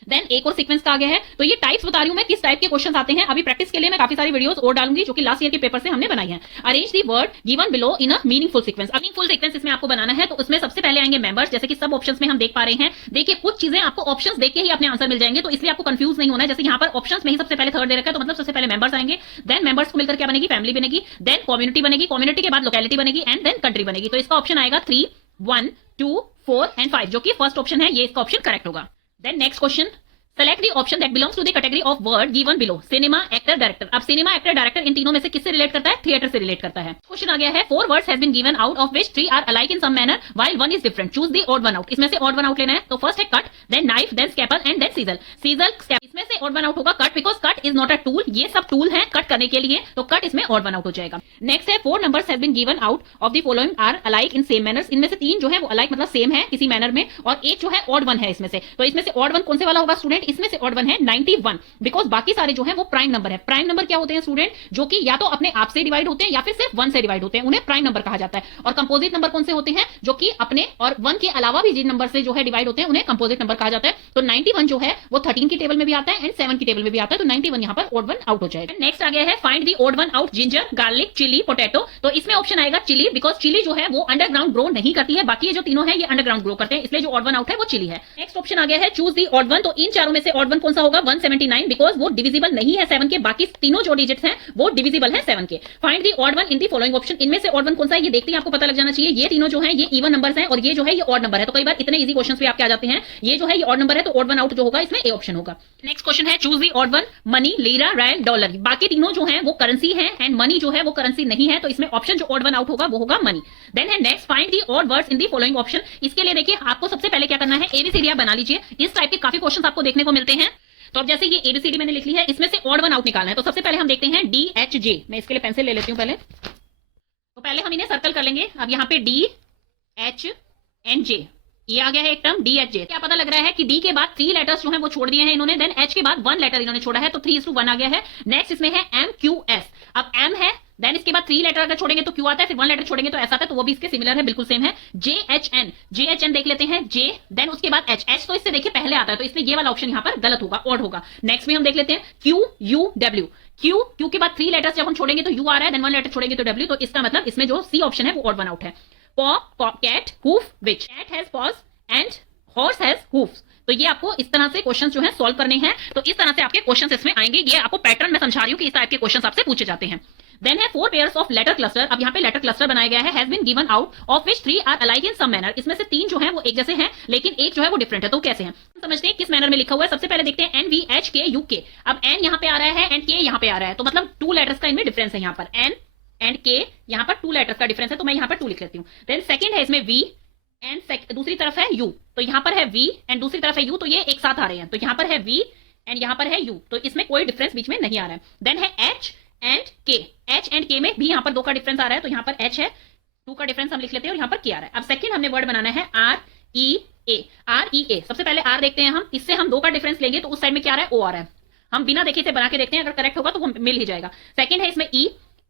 देन एक और सीक्वेंस का आ गया है। तो ये टाइप्स बता रही हूं मैं, किस टाइप के क्वेश्चंस आते हैं। अभी प्रैक्टिस के लिए मैं काफी सारी वीडियोस और डालूंगी जो कि लास्ट ईयर के पेपर से हमने बनाई है। Arrange the word given below in a meaningful sequence. Meaningful sequence इसमें आपको बनाना है, तो उसमें सबसे पहले आएंगे मेंबर्स, जैसे कि सब ऑप्शंस में हम देख पा रहे हैं। देखिए कुछ चीजें आपको ऑप्शंस देख के ही अपने आंसर मिल जाएंगे, तो इसलिए आपको कंफ्यूज नहीं होना है। जैसे यहाँ पर ऑप्शंस में ही सबसे पहले थर्ड दे रखा है, तो मतलब सबसे पहले मेंबर्स आएंगे, देन मेंबर्स को मिलकर क्या बनेगी, फैमिली बनेगी, देन कम्युनिटी बनेगी, कम्युनिटी के बाद लोकेलिटी बनेगी, एंड देन कंट्री बनेगी। तो इसका ऑप्शन आएगा 3, 1, 2, 4 एंड 5, जो कि फर्स्ट ऑप्शन है, ये इसका ऑप्शन करेक्ट होगा। Then next question, select the option that belongs to the category of word given below. Cinema, actor, director. अब सिनेमा, एक्टर, डायरेक्टर इन तीनों में से किससे रिलेट करता है, थिएटर से रिलेट करता है। क्वेश्चन आ गया है, 4 words has been given out of which 3 are alike in some manner while 1 is different, choose the odd one out. इसमें से ऑड वन आउट लेना है। तो फर्स्ट है cut, then knife, then scalpel and then chisel. इसमें से odd one out होगा cut, because cut is not a tool, ये सब टूल है कट करने के लिए, तो कट इसमें ऑड वन आउट हो जाएगा। नेक्स्ट है 4 numbers has been given out of the following are alike in same manners. इनमें से 3 जो है वो अलाइक मतलब सेम है किसी मैनर में, और एक जो है ऑड वन है इसमें से। तो इसमें से ऑड वन कौन से वाला होगा स्टूडेंट, इसमें से ऑड वन है 91, बिकॉज बाकी सारे जो है वो प्राइम नंबर है। प्राइम नंबर क्या होते हैं स्टूडेंट, जो कि या तो अपने आप से डिवाइड होते हैं या फिर सिर्फ 1 से डिवाइड होते हैं, उन्हें प्राइम नंबर कहा जाता है। और कंपोजिट नंबर कौन से होते हैं, जो कि अपने और 1 के अलावा भी जिन नंबर से जो है डिवाइड होते हैं उन्हें कंपोजिट नंबर कहा जाता है। तो 91 जो है वो 13 की टेबल में भी आता है एंड 7 की टेबल में भी आता है, तो 91 यहाँ पर ऑड वन आउट हो जाएगा। नेक्स्ट आ गया है, find the odd one out ginger, garlic, chilli, potato. तो इसमें ऑप्शन आएगा चिली, बिकॉज चिली जो है वो अंडरग्राउंड ग्रो नहीं करती है, बाकी ये जो तीनों है ये अंडरग्राउंड ग्रो करते हैं, इसलिए जो ऑड वन आउट है वो चिली है। नेक्स्ट ऑप्शन आ गया है, चूज दी ऑड वन। तो इन चारों में से ऑड वन कौन सा होगा, 179, बिकॉज वो डिविजिबल नहीं है 7 के, बाकी तीनों जो डिजिट्स हैं वो डिविजिबल है 7 के। Find the odd one in the following option. इनमें से ऑड वन कौन सा है ये देखते ही आपको पता लग जाना चाहिए। ये तीनों जो है ये इवन नंबर्स हैं और ये जो है ये ऑड नंबर है। तो कई बार इतने इजी क्वेश्चंस पे आपके आ जाते हैं, ये जो है ये ऑड नंबर है, तो ऑड वन आउट जो होगा इसमें ए ऑप्शन होगा। नेक्स्ट क्वेश्चन है, चूज दी odd one, money, lira, royal, dollar. बाकी तीनों जो है वो करेंसी है एंड मनी जो है वो करेंसी नहीं है, तो इसमें ऑप्शन जो ऑड वन आउट होगा वो होगा मनी। देन है next, find the odd words in the following option. इसके लिए देखिए आपको सबसे पहले क्या करना है, एबीसीडी आप बना लीजिए। इस टाइप के काफी क्वेश्चन आपको देखने को मिलते हैं। तो अब जैसे ये एबीसीडी मैंने लिख ली है, इसमें से ऑड वन आउट निकालना है। तो सबसे पहले हम देखते हैं डी एच जे। मैं इसके लिए पेंसिल ले लेती हूँ पहले। तो पहले हम इन्हें सर्कल कर लेंगे। अब यहाँ पे डी एच एंड जे, ये आ गया है एक टर्म डी एच जे। क्या पता लग रहा है कि डी के बाद 3 लेटर्स जो है वो छोड़ दिए हैं इन्होंने, देन एच के बाद 1 लेटर इन्होंने छोड़ा है, तो 3:1 आ गया है। नेक्स्ट इसमें है एम क्यू एस। अब एम है, देन इसके बाद 3 लेटर अगर छोड़ेंगे तो क्यू आता है, फिर 1 लेटर छोड़ेंगे तो ऐसा आता है, तो वो भी इसके सिमिलर है, बिल्कुल सेम है। जे एच एन देख लेते हैं, जे, देन उसके बाद एच। एच तो इससे देखिए पहले आता है, तो इसलिए ये वाला ऑप्शन यहाँ पर गलत होगा, ऑड होगा। नेक्स्ट में हम देख लेते हैं क्यू यू डब्ल्यू। क्यू के बाद 3 लेटर्स जब हम छोड़ेंगे तो यू आ रहा है, देन 1 लेटर छोड़ेंगे तो डब्ल्यू, तो इसका मतलब इसमें जो सी ऑप्शन है वो ऑड वन आउट है। Paw, cat, hoof, which. Cat has paws and horse has hoofs. तो ये आपको इस तरह से क्वेश्चंस जो है सॉल्व करने हैं, तो इस तरह से आपके क्वेश्चंस इसमें आएंगे। ये आपको पैटर्न मैं समझा रही हूँ कि इस टाइप के क्वेश्चंस आपसे पूछे जाते हैं। देन है 4 पेयर्स ऑफ लेटर क्लस्टर। अब यहाँ पे लेटर क्लस्टर बनाया गया है, has been given out of which 3 are alike in some manner. इसमें से 3 जो है वो एक जैसे हैं, लेकिन एक जो है वो डिफरेंट है। तो कैसे हैं समझते हैं, किस मैनर में लिखा हुआ है। सबसे पहले देखते हैं NVHKUK। अब एन यहाँ पे आ रहा है एंड के यहाँ पे आ रहा है, तो मतलब 2 लेटर्स का इनमें डिफरेंस है। यहाँ पर एन एंड के, यहाँ पर 2 लेटर्स का डिफरेंस है, तो मैं यहाँ पर 2 लिख लेती हूँ। देन सेकंड है इसमें वी एंड दूसरी तरफ है यू, तो यहाँ पर है वी एंड दूसरी तरफ है यू, तो ये एक साथ आ रहे हैं। तो यहाँ पर है वी एंड यहाँ पर है यू, तो इसमें कोई डिफरेंस बीच में नहीं आ रहा है। देन है एच एंड के। एच एंड के में भी यहाँ पर 2 का डिफरेंस आ रहा है, तो यहाँ पर एच है, 2 का डिफरेंस हम लिख लेते हैं और यहाँ पर के आ रहा है। अब सेकंड हमने वर्ड बनाना है REA। सबसे पहले आर देखते हैं हम, इससे हम 2 का डिफरेंस लेंगे तो उस साइड में क्या आ रहा है, ओ आ रहा है। हम बिना देखे से बना के देखते हैं, अगर करेक्ट होगा तो वो मिल ही जाएगा। सेकंड है इसमें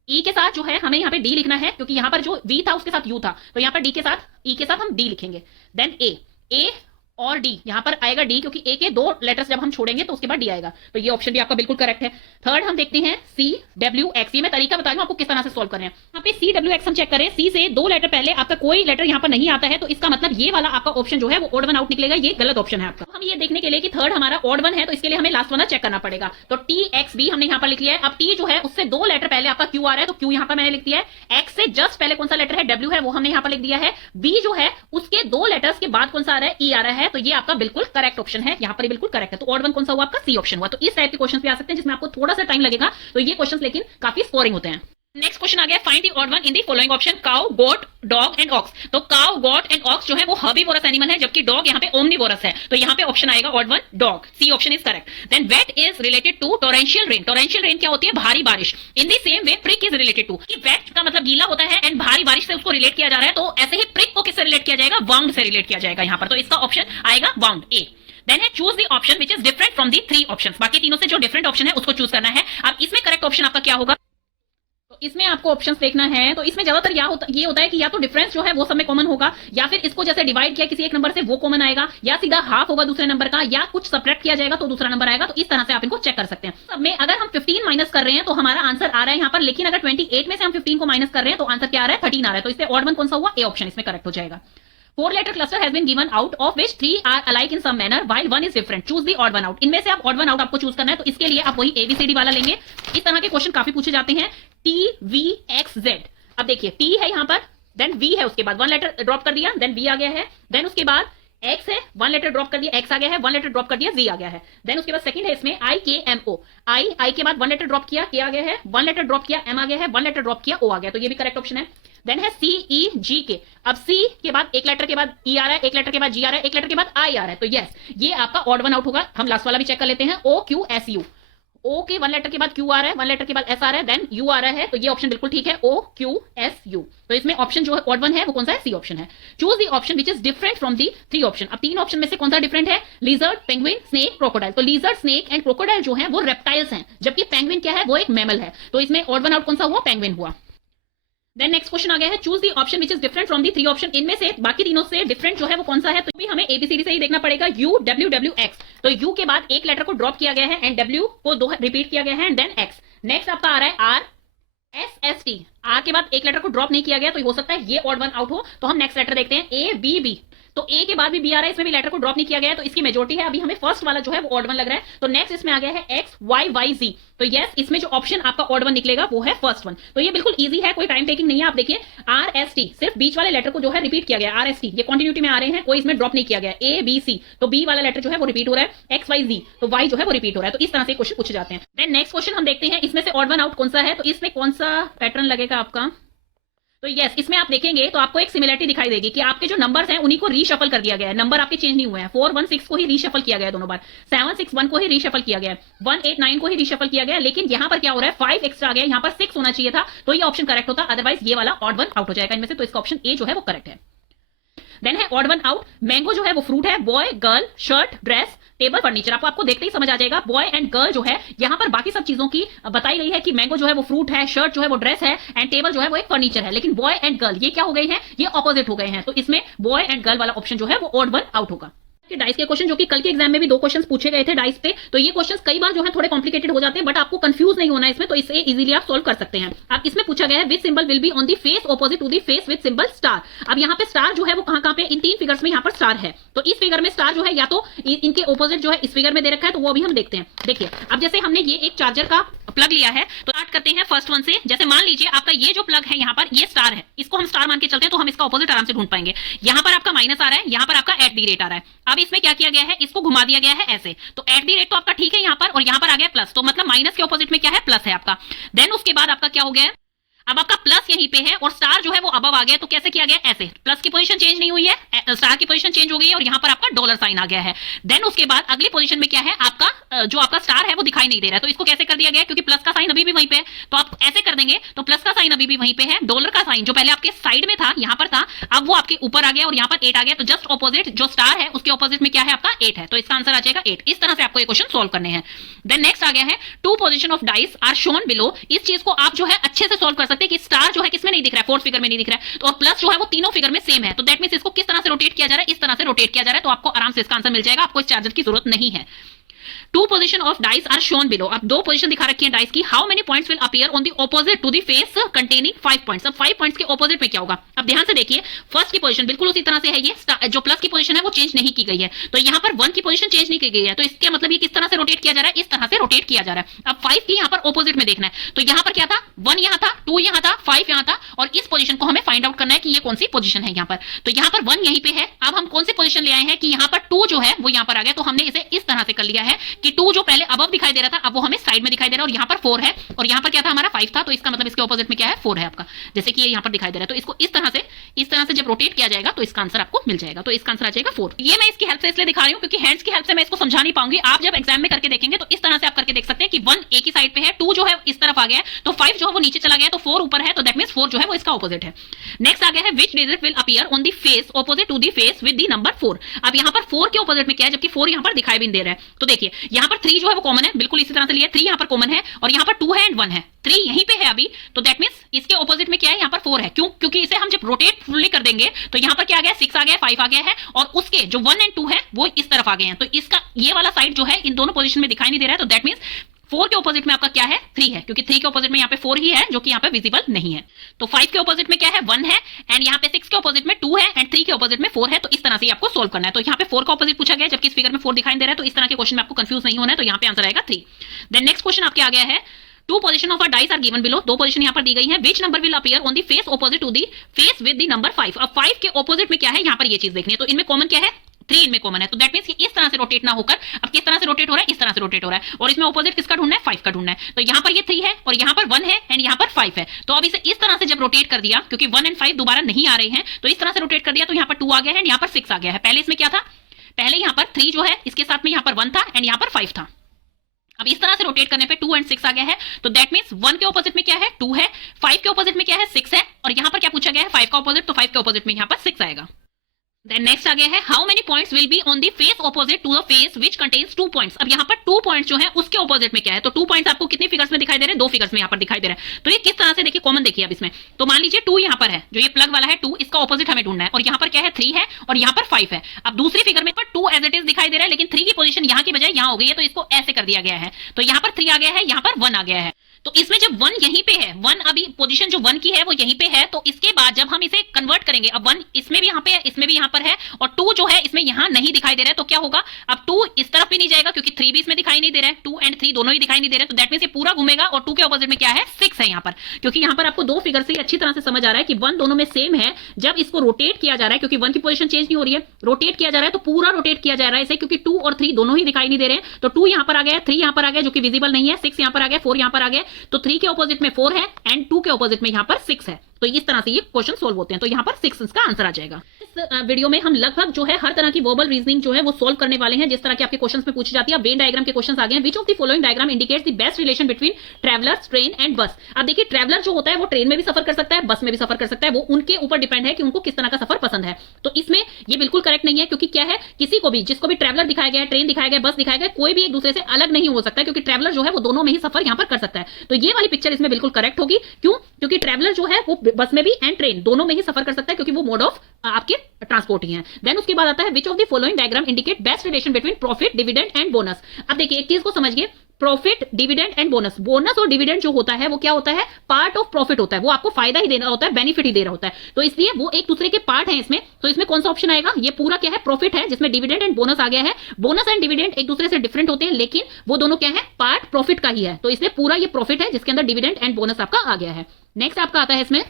ई के साथ जो है हमें यहाँ पे डी लिखना है, क्योंकि यहाँ पर जो वी था उसके साथ यू था, तो यहाँ पर डी के साथ ई के साथ हम डी लिखेंगे। देन ए और डी, यहाँ पर आएगा डी, क्योंकि ए के 2 लेटर्स जब हम छोड़ेंगे तो उसके बाद डी आएगा, तो ये ऑप्शन भी आपका बिल्कुल करेक्ट है। थर्ड हम देखते हैं CWX। ये मैं तरीका बता रही हूँ आपको किस तरह से सॉल्व कर रहे हैं। यहाँ पे CWX हम चेक करें, सी से 2 लेटर पहले आपका कोई लेटर यहाँ पर नहीं आता है, तो इसका मतलब ये वाला आपका ऑप्शन जो है वो ऑड वन आउट निकलेगा, ये गलत ऑप्शन है आपका। हम ये देखने के लिए कि थर्ड हमारा ऑड वन है, तो इसके लिए हमें लास्ट वाला चेक करना पड़ेगा। तो TXB हमने यहाँ पर लिख लिया है। अब टी जो है उससे 2 लेटर पहले आपका क्यू आ रहा है, तो क्यू यहाँ पर मैंने लिख दिया है। एक्स से जस्ट पहले कौन सा लेटर है, डब्ल्यू है, वो हमने यहाँ पर लिख दिया है। बी जो है उसके 2 लेटर्स के बाद कौन सा आ रहा है, ई आ रहा है, तो ये आपका बिल्कुल करेक्ट ऑप्शन है, यहाँ पर बिल्कुल करेक्ट है। तो ऑड वन कौन सा हुआ आपका, सी ऑप्शन हुआ। तो इस टाइप के क्वेश्चन भी आ सकते हैं जिसमें आपको थोड़ा सा टाइम लगेगा, तो ये क्वेश्चन लेकिन काफी स्कोरिंग होते हैं। नेक्स्ट क्वेश्चन आ गया, find the odd one in the following option, cow, goat, dog and ox. तो काउ, गोट एंड ऑक्स जो है वो हर्बीवोरस एनिमल है, जबकि डॉग यहाँ पे ओमनीवोरस है, तो यहाँ पे ऑप्शन आएगा odd one dog, C option is correct. Then wet is related to torrential rain. Torrential rain क्या होती है? भारी बारिश। In the same way prick is related to, कि वेट का मतलब गीला होता है एंड भारी बारिश से उसको रिलेट किया जा रहा है, तो ऐसे ही प्रिक को किससे रिलेट किया जाएगा? वाउंड से रिलेट किया जाएगा यहाँ पर, तो इसका ऑप्शन आएगा वाउंड, ए। देन है choose the option which is different from the three options. बाकी तीनों से जो डिफरेंट ऑप्शन है उसको चूज करना है। अब इसमें करेक्ट ऑप्शन आपका क्या होगा? तो इसमें आपको ऑप्शंस देखना है, तो इसमें ज्यादातर ये होता है कि या तो डिफरेंस जो है वो सब में कॉमन होगा, या फिर इसको जैसे डिवाइड किया किसी एक नंबर से वो कॉमन आएगा, या सीधा हाफ होगा दूसरे नंबर का, या कुछ सब्ट्रैक्ट किया जाएगा तो दूसरा नंबर आएगा। तो इस तरह से आप इनको चेक कर सकते हैं। सब में अगर हम 15 माइनस कर रहे हैं तो हमारा आंसर आ रहा है यहाँ पर, लेकिन अगर 28 में से हम 15 को माइनस कर रहे हैं तो आंसर क्या आ रहा है? 13 आ रहा है। तो इससे ऑड वन कौन सा हुआ? ए ऑप्शन इसमें करेक्ट हो जाएगा। 4-letter cluster has been given out of which 3 are alike in some manner while 1 is different. Choose the odd one out. इनमें से आप odd one out आपको चूज करना है, तो इसके लिए आप वही ABCD वाला लेंगे। इस तरह के क्वेश्चन काफी पूछे जाते हैं। T V X Z। अब देखिए T है यहाँ पर, देन V है, उसके बाद 1 लेटर ड्रॉप कर दिया, देन V आ गया है, देन उसके बाद X है, 1 लेटर ड्रॉप कर दिया, X आ गया है, 1 लेटर ड्रॉप कर दिया, Z आ गया है। देन उसके बाद सेकंड है इसमें I K M O। I के बाद 1 लेटर ड्रॉप किया, K आ गया है, 1 लेटर ड्रॉप किया, M आ गया है, 1 लेटर ड्रॉप किया, O आ गया, तो ये भी करेक्ट ऑप्शन है। देन है C E G K। अब C के बाद एक लेटर के बाद E आ रहा है, एक लेटर के बाद G आ रहा है, एक लेटर के बाद I आ रहा है, तो यस ये आपका ऑड वन आउट होगा। हम लास्ट वाला भी चेक कर लेते हैं, O Q S U। O के 1 लेटर के बाद Q आ रहा है, 1 लेटर के बाद S आ रहा है, देन U आ रहा है, तो ये ऑप्शन बिल्कुल ठीक है, O Q S U। तो इसमें ऑप्शन जो है ऑड वन है वो कौन सा है? सी ऑप्शन है। Choose the option which is different from the three option. अब तीन ऑप्शन में से कौन सा डिफरेंट है? Lizard, penguin, snake, crocodile. तो लिजर्ड, स्नेक एंड क्रोकोडाइल जो है वो रेप्टाइल्स हैं, जबकि पेंगुइन क्या है? वो एक मैमल है। तो इसमें ऑड वन आउट कौन सा हुआ? पेंगुइन हुआ। देन नेक्स्ट क्वेश्चन आ गया है, choose the option which is different from the three option. इनमें से बाकी तीनों से डिफरेंट जो है वो कौन सा है? तो भी हमें ABCD से ही देखना पड़ेगा। U W W X। तो U के बाद एक लेटर को ड्रॉप किया गया है एंड W को दो रिपीट किया गया है एंड देन X। नेक्स्ट आपका आ रहा है R S S T। R के बाद एक लेटर को ड्रॉप नहीं किया गया, तो हो सकता है ये ऑड वन आउट हो। तो हम नेक्स्ट लेटर देखते हैं, A B B। तो A के बाद भी B आ रहा है, इसमें भी लेटर को ड्रॉप नहीं किया गया है, तो इसकी मेजोरिटी है। अभी हमें फर्स्ट वाला जो है वो ऑड वन लग रहा है। तो नेक्स्ट इसमें आ गया है X Y Y Z। तो यस इसमें जो ऑप्शन आपका ऑड वन निकलेगा वो है फर्स्ट वन। तो ये बिल्कुल इजी है, कोई टाइम टेकिंग नहीं है। आप देखिए R S T, सिर्फ बीच वाले लेटर को जो है रिपीट किया गया। R S T ये कंटिन्यूटी में आ रहे हैं, कोई इसमें ड्रॉप नहीं किया गया। A B C तो B वाला लेटर जो है वो रिपीट हो रहा है। X Y Z तो Y जो है वो रिपीट हो रहा है। तो इस तरह से क्वेश्चन पूछे जाते हैं। देन नेक्स्ट क्वेश्चन हम देखते हैं, इसमें से ऑड वन आउट कौन सा है? तो इसमें कौन सा पैटर्न लगेगा आपका? तो यस इसमें आप देखेंगे तो आपको एक सिमिलरिटी दिखाई देगी कि आपके जो नंबर्स हैं उन्हीं को रीशफल कर दिया गया है। नंबर आपके चेंज नहीं हुए हैं। 4 1 6 को ही रीशफल किया गया है दोनों बार, 7 6 1 को ही रीशफल किया गया है, 1 8 9 को ही रीशफल किया गया है। लेकिन यहाँ पर क्या हो रहा है? 5 एक्स्ट्रा आ गया, यहाँ पर 6 होना चाहिए था, तो ये ऑप्शन करेक्ट होता, अदरवाइज ये वाला ऑड वन आउट हो जाएगा इनमें से। तो इसका ऑप्शन ए जो है वो करेक्ट है। देन है ऑड वन आउट, मैंगो जो है वो फ्रूट है, boy girl shirt dress table furniture. आपको देखते ही समझ आ जाएगा, बॉय एंड गर्ल जो है यहाँ पर बाकी सब चीजों की बताई गई है कि मैंगो जो है वो फ्रूट है, शर्ट जो है वो ड्रेस है एंड टेबल जो है वो एक फर्नीचर है। लेकिन बॉय एंड गर्ल ये क्या हो गए हैं? ये ऑपोजिट हो गए हैं। तो इसमें बॉय एंड गर्ल वाला ऑप्शन जो है वो ऑड वन आउट होगा। डाइस के क्वेश्चन जो कि कल के एग्जाम में भी 2 क्वेश्चंस पूछे गए थे डाइस पे, तो ये क्वेश्चंस कई बार जो है थोड़े कॉम्प्लिकेटेड हो जाते हैं, बट आपको कंफ्यूज नहीं होना है इसमें, तो इसे इजीली आप सोल्व कर सकते हैं। अब इसमें पूछा गया है which symbol will be on the face opposite to the face with symbol star. अब यहाँ पे स्टार जो है वो कहाँ पे? इन 3 फिगर्स में यहाँ पर स्टार है। तो इस फिगर में स्टार जो है या तो इनके ऑपोजिट जो है इस फिगर में दे रखा है, तो वो अभी हम देखते हैं। देखिए अब जैसे हमने ये एक चार्जर का प्लग लिया है, तो स्टार्ट करते हैं फर्स्ट वन से। जैसे मान लीजिए आपका ये जो प्लग है यहाँ पर ये स्टार है, इसको हम स्टार मान के चलते हैं, तो हम इसका ऑपोजिट आराम से ढूंढ पाएंगे। यहाँ पर आपका माइनस आ रहा है, यहाँ पर आपका एट दी रेट आ रहा है। अब इसमें क्या किया गया है? इसको घुमा दिया गया है ऐसे, तो एट दी रेट तो आपका ठीक है यहाँ पर, और यहाँ पर आ गया प्लस, तो मतलब माइनस के ऑपोजिट में क्या है? प्लस है आपका। देन उसके बाद आपका क्या हो गया है? अब आपका प्लस यहीं पे है और स्टार जो है वो अबव आ गया, तो कैसे किया गया? ऐसे। प्लस की पोजीशन चेंज नहीं हुई है, स्टार की पोजीशन चेंज हो गई है और यहाँ पर आपका डॉलर साइन आ गया है। देन उसके बाद अगली पोजीशन में क्या है? आपका जो आपका स्टार है वो दिखाई नहीं दे रहा है, तो इसको कैसे कर दिया गया? क्योंकि प्लस का साइन अभी भी वहीं पे है, तो आप ऐसे कर देंगे, तो प्लस का साइन अभी भी वहीं पे है, डॉलर का साइन जो पहले आपके साइड में था यहाँ पर था, अब वो आपके ऊपर आ गया और यहाँ पर 8 आ गया, तो जस्ट ऑपोजिट जो स्टार है उसके ऑपोजिट में क्या है? आपका 8 है, तो इसका आंसर आ जाएगा 8। इस तरह से आपको ये क्वेश्चन सोल्व करने हैं। देन नेक्स्ट आ गया है 2 position of dice are shown below. इस चीज को आप जो है अच्छे से सोल्व कर सकते हैं कि स्टार जो है किसमें नहीं दिख रहा है? 4th फिगर में नहीं दिख रहा है, तो प्लस जो है वो तीनों फिगर में सेम है, तो दैट मींस इसको किस तरह से रोटेट किया जा रहा है? इस तरह से रोटेट किया जा रहा है, तो आपको आराम से इसका आंसर मिल जाएगा। आपको इस चार्जर की जरूरत नहीं है। 2 position of dice are shown below. अब 2 पोजीशन दिखा रखी है डाइस की। How many points will appear on the opposite to the face containing 5 points. अब 5 पॉइंट्स के ऑपोजिट में क्या होगा? अब ध्यान से देखिए, फर्स्ट की पोजीशन बिल्कुल उसी तरह से है, ये जो प्लस की पोजीशन है वो चेंज नहीं की गई है, तो यहाँ पर 1 की पोजीशन चेंज नहीं की गई है, तो इसके मतलब ये किस तरह से रोटेट किया जा रहा है? इस तरह से रोटेट किया जा रहा है। अब 5 की यहाँ पर ऑपोजिट में देखना है, तो यहाँ पर क्या था? 1 यहाँ था, 2 यहाँ था, 5 यहाँ था, और इस पोजीशन को हमें फाइंड आउट करना है कि ये कौन सी पोजीशन है यहाँ पर। तो यहाँ पर 1 यहीं पे है, अब हम कौन सी पोजीशन ले आए हैं कि यहाँ पर 2 जो है वो यहाँ पर आ गया, तो हमने इसे इस तरह से कर लिया है कि 2 जो पहले अबव दिखाई दे रहा था अब वो हमें साइड में दिखाई दे रहा है, और यहाँ पर 4 है और यहाँ पर क्या था हमारा 5 था, तो इसका मतलब इसके ऑपोजिट में क्या है 4 है आपका, जैसे कि ये यहाँ पर दिखाई दे रहा है। तो इसको इस तरह से जब रोटेट किया जाएगा तो इसका आंसर आपको मिल जाएगा, तो इसका आंसर आ जाएगा 4। ये मैं इसकी हेल्प से इसलिए दिखा रही हूँ क्योंकि हैंड्स की हेल्प से मैं इसको समझा नहीं पाऊंगी, आप जब एग्जाम में करके देखेंगे तो इस तरह से आप करके देख सकते हैं कि 1 एक ही साइड पे है, 2 जो है इस तरफ आ गया है, तो 5 जो है वो नीचे चला गया है, तो 4 ऊपर है, तो दैट मींस 4 जो है वो इसका ऑपोजिट है। नेक्स्ट आ गया है which digit will appear on the face opposite to the face with the number 4। अब यहाँ पर 4 के ऑपोजिट में क्या है, जबकि 4 यहाँ पर दिखाई भी नहीं दे रहा है, तो देखिए यहाँ पर 3 जो है वो कॉमन है, बिल्कुल इसी तरह से लिया 3 यहाँ पर कॉमन है, और यहाँ पर 2 है एंड 1 है, 3 यहीं पे है अभी, तो दैट मींस इसके ऑपोजिट में क्या है यहाँ पर 4 है। क्यों? क्योंकि इसे हम जब रोटेट फुल्ली कर देंगे तो यहाँ पर क्या आ गया 6 आ गया, 5 आ गया है, और उसके जो 1 एंड 2 है वो इस तरफ आ गए हैं, तो इसका ये वाला साइड जो है इन दोनों पोजीशन में दिखाई नहीं दे रहा है, तो दैट मींस 4 के ऑपोजिट में आपका क्या है 3 है, क्योंकि 3 के ऑपोजिट में यहाँ पे 4 ही है जो कि यहाँ पे विजिबल नहीं है। तो 5 के ऑपोजिट में क्या है 1 है, एंड यहाँ पे 6 के ऑपोजिट में 2 है, एंड 3 के ऑपोजिट में 4 है, तो इस तरह से आपको सोल्व करना है। तो यहाँ पे 4 का ऑपोजिट पूछा गया जबकि इस फिगर में 4 दिखाई दे रहा है, तो इस तरह के क्वेश्चन में आपको कंफ्यूज नहीं होना है, तो यहाँ पे आंसर आएगा 3। देन नेक्स्ट क्वेश्चन आपके आ गया है 2 position of a dice are given below, 2 position यहाँ पर दी गई है, which number will appear on the face opposite to the face with the number 5। अब 5 के ऑपोजिट में क्या है यहाँ पर ये चीज देखनी है, तो इनमें कॉमन क्या है 3 इनमें कॉमन है, तो दैट मींस कि इस तरह से रोटेट ना होकर अब किस तरह से रोटेट हो रहा है, इस तरह से रोटेट हो रहा है, और इसमें ऑपोजिट किसका ढूंढना है 5 का ढूंढना है। तो यहाँ पर ये 3 है और यहाँ पर 1 है एंड यहाँ पर 5 है, तो अब इसे इस तरह से जब रोटेट कर दिया, क्योंकि 1 एंड 5 दोबारा नहीं आ रहे हैं, तो इस तरह से रोटेट कर दिया, तो यहाँ पर 2 आ गया है एंड यहाँ पर 6 आ गया है। पहले इसमें क्या था, पहले यहाँ पर 3 जो है इसके साथ में यहाँ पर 1 था एंड यहाँ पर 5 था, अब इस तरह से रोटेट करने पे 2 एंड 6 आ गया है, तो दैट मींस 1 के ऑपोजिट में क्या है 2 है, 5 के ऑपोजिट में क्या है 6 है, और यहाँ पर क्या पूछा गया है 5 का ऑपोजिट, तो 5 के ऑपोजिट में यहाँ पर 6 आएगा। देन नेक्स्ट आ गया है how many points will be on the face opposite to the face which contains 2 points. अब यहाँ पर 2 पॉइंट्स जो है उसके ऑपोजिट में क्या है, तो 2 पॉइंट्स आपको कितने फिगर्स में दिखाई दे रहे हैं 2 फिगर्स में यहाँ पर दिखाई दे रहा है। तो ये किस तरह से देखिए कॉमन देखिए अब इसमें, तो मान लीजिए 2 यहाँ पर है, जो ये प्लग वाला है 2, इसका ऑपोजिट हमें ढूंढना है, और यहाँ पर क्या है 3 है और यहाँ पर 5 है। अब दूसरी फिगर में 2 एज इट इज दिखाई दे रहा है, लेकिन 3 की पोजीशन यहाँ की बजाय यहाँ हो गई है, तो इसको ऐसे कर दिया गया है, तो यहाँ पर 3 आ गया है, यहाँ पर 1 आ गया है। तो इसमें जब 1 यहीं पे है, 1 अभी पोजीशन जो 1 की है वो यहीं पे है, तो इसके बाद जब हम इसे कन्वर्ट करेंगे, अब 1 इसमें भी यहाँ पे है, इसमें भी यहाँ पर है, और 2 जो है इसमें यहाँ नहीं दिखाई दे रहा है, तो क्या होगा अब 2 इस तरफ भी नहीं जाएगा क्योंकि 3 भी इसमें दिखाई नहीं दे रहा है, 2 एंड 3 दोनों ही दिखाई नहीं दे रहे, तो दैट मींस ये पूरा घूमेगा, और 2 के ऑपोजिट में क्या है 6 है यहाँ पर, क्योंकि यहाँ पर आपको 2 फिगर से अच्छी तरह से समझ आ रहा है कि 1 दोनों में सेम है। जब इसको रोटेट किया जा रहा है, क्योंकि 1 की पोजीशन चेंज नहीं हो रही है, रोटेट किया जा रहा है, तो पूरा रोटेट किया जा रहा है इसे, क्योंकि 2 और 3 दोनों ही दिखाई नहीं दे रहे हैं, तो 2 यहाँ पर आ गया, 3 यहाँ पर आ गया जो कि विजिबल नहीं है, 6 यहाँ पर आ गया, 4 यहाँ पर आ गया, तो 3 के ऑपोजिट में 4 है एंड 2 के ऑपोजिट में यहाँ पर 6 है, तो इस तरह से ये क्वेश्चन सोल्व होते हैं, तो यहाँ पर 6 इसका आंसर आ जाएगा। इस वीडियो में हम लगभग जो है हर तरह की वर्बल रीजनिंग जो है वो सोल्व करने वाले हैं, जिस तरह के आपके क्वेश्चंस में पूछी जाती है। वेन डायग्राम के क्वेश्चंस आ गए हैं, which of the following diagram indicates the best relation between travellers train and बस। अब देखिए ट्रैवलर जो होता है वो ट्रेन में भी सफर कर सकता है, बस में भी सफर कर सकता है, वो उनके ऊपर डिपेंड है कि उनको किस तरह का सफर पसंद है। तो इसमें ये बिल्कुल करेक्ट नहीं है, क्योंकि क्या है किसी को भी जिसको भी ट्रैवलर दिखाया गया है, ट्रेन दिखाया गया, बस दिखाया गया, कोई भी एक दूसरे से अलग नहीं हो सकता, क्योंकि ट्रैवलर जो है वो दोनों में ही सफर यहाँ पर कर सकता है। तो ये वाली पिक्चर इसमें बिल्कुल करेक्ट होगी। क्यों? क्योंकि ट्रैवलर जो है वो बस में भी एंड ट्रेन दोनों में ही सफर कर सकता है, क्योंकि वो मोड ऑफ आपके ट्रांसपोर्ट ही है। देन उसके बाद आता है which of the following diagram indicate best relation between profit dividend and bonus. अब देखिए एक चीज को समझिए, profit dividend and bonus, bonus और डिविडेंड जो होता है वो क्या होता है पार्ट ऑफ प्रॉफिट होता है, वो आपको फायदा ही देना होता है, बेनिफिट ही दे रहा होता है, तो इसलिए वो एक दूसरे के पार्ट है इसमें। तो इसमें कौन सा ऑप्शन आएगा, ये पूरा क्या है प्रॉफिट है, जिसमें डिविडेंड एंड बोनस आ गया है। बोनस एंड डिविडेंड एक दूसरे से डिफरेंट होते हैं, लेकिन वो दोनों क्या है पार्ट प्रॉफिट का ही है, तो इसलिए पूरा ये प्रॉफिट है जिसके अंदर डिविडेंड एंड बोनस आपका आ गया है। नेक्स्ट आपका आता है इसमें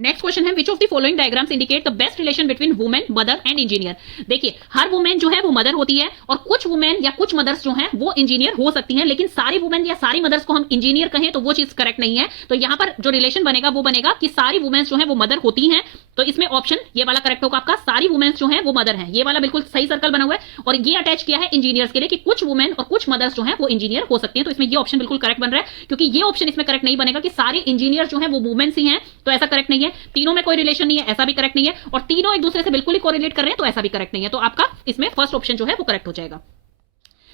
नेक्स्ट क्वेश्चन है which of the following diagrams indicate the best relation between women mother and engineer. देखिए हर वुमेन जो है वो मदर होती है, और कुछ वुमेन या कुछ मदर्स जो हैं वो इंजीनियर हो सकती हैं, लेकिन सारी वुमेन या सारी मदर्स को हम इंजीनियर कहें तो वो चीज करेक्ट नहीं है। तो यहाँ पर जो रिलेशन बनेगा वो बनेगा कि सारी वुमेन्स जो है वो मदर होती हैं, तो इसमें ऑप्शन ये वाला करेक्ट होगा आपका, सारी वुमेन्स जो है वो मदर है, ये वाला बिल्कुल सही सर्कल बना हुआ है, और ये अटैच किया है इंजीनियर्स के लिए कि कुछ वुमेन और कुछ मदर्स जो है वो इंजीनियर हो सकती हैं। तो इसमें ये ऑप्शन बिल्कुल करेक्ट बन रहा है, क्योंकि ये ऑप्शन इसमें करेक्ट नहीं बनेगा कि सारे इंजीनियर जो है वो वुमेन्स ही हैं, तो ऐसा करेक्ट नहीं है। तीनों में कोई रिलेशन नहीं है, ऐसा भी करेक्ट नहीं है, और तीनों एक दूसरे से बिल्कुल ही कोरिलेट कर रहे हैं, तो ऐसा भी करेक्ट नहीं है। तो आपका इसमें फर्स्ट ऑप्शन जो है वो करेक्ट हो जाएगा।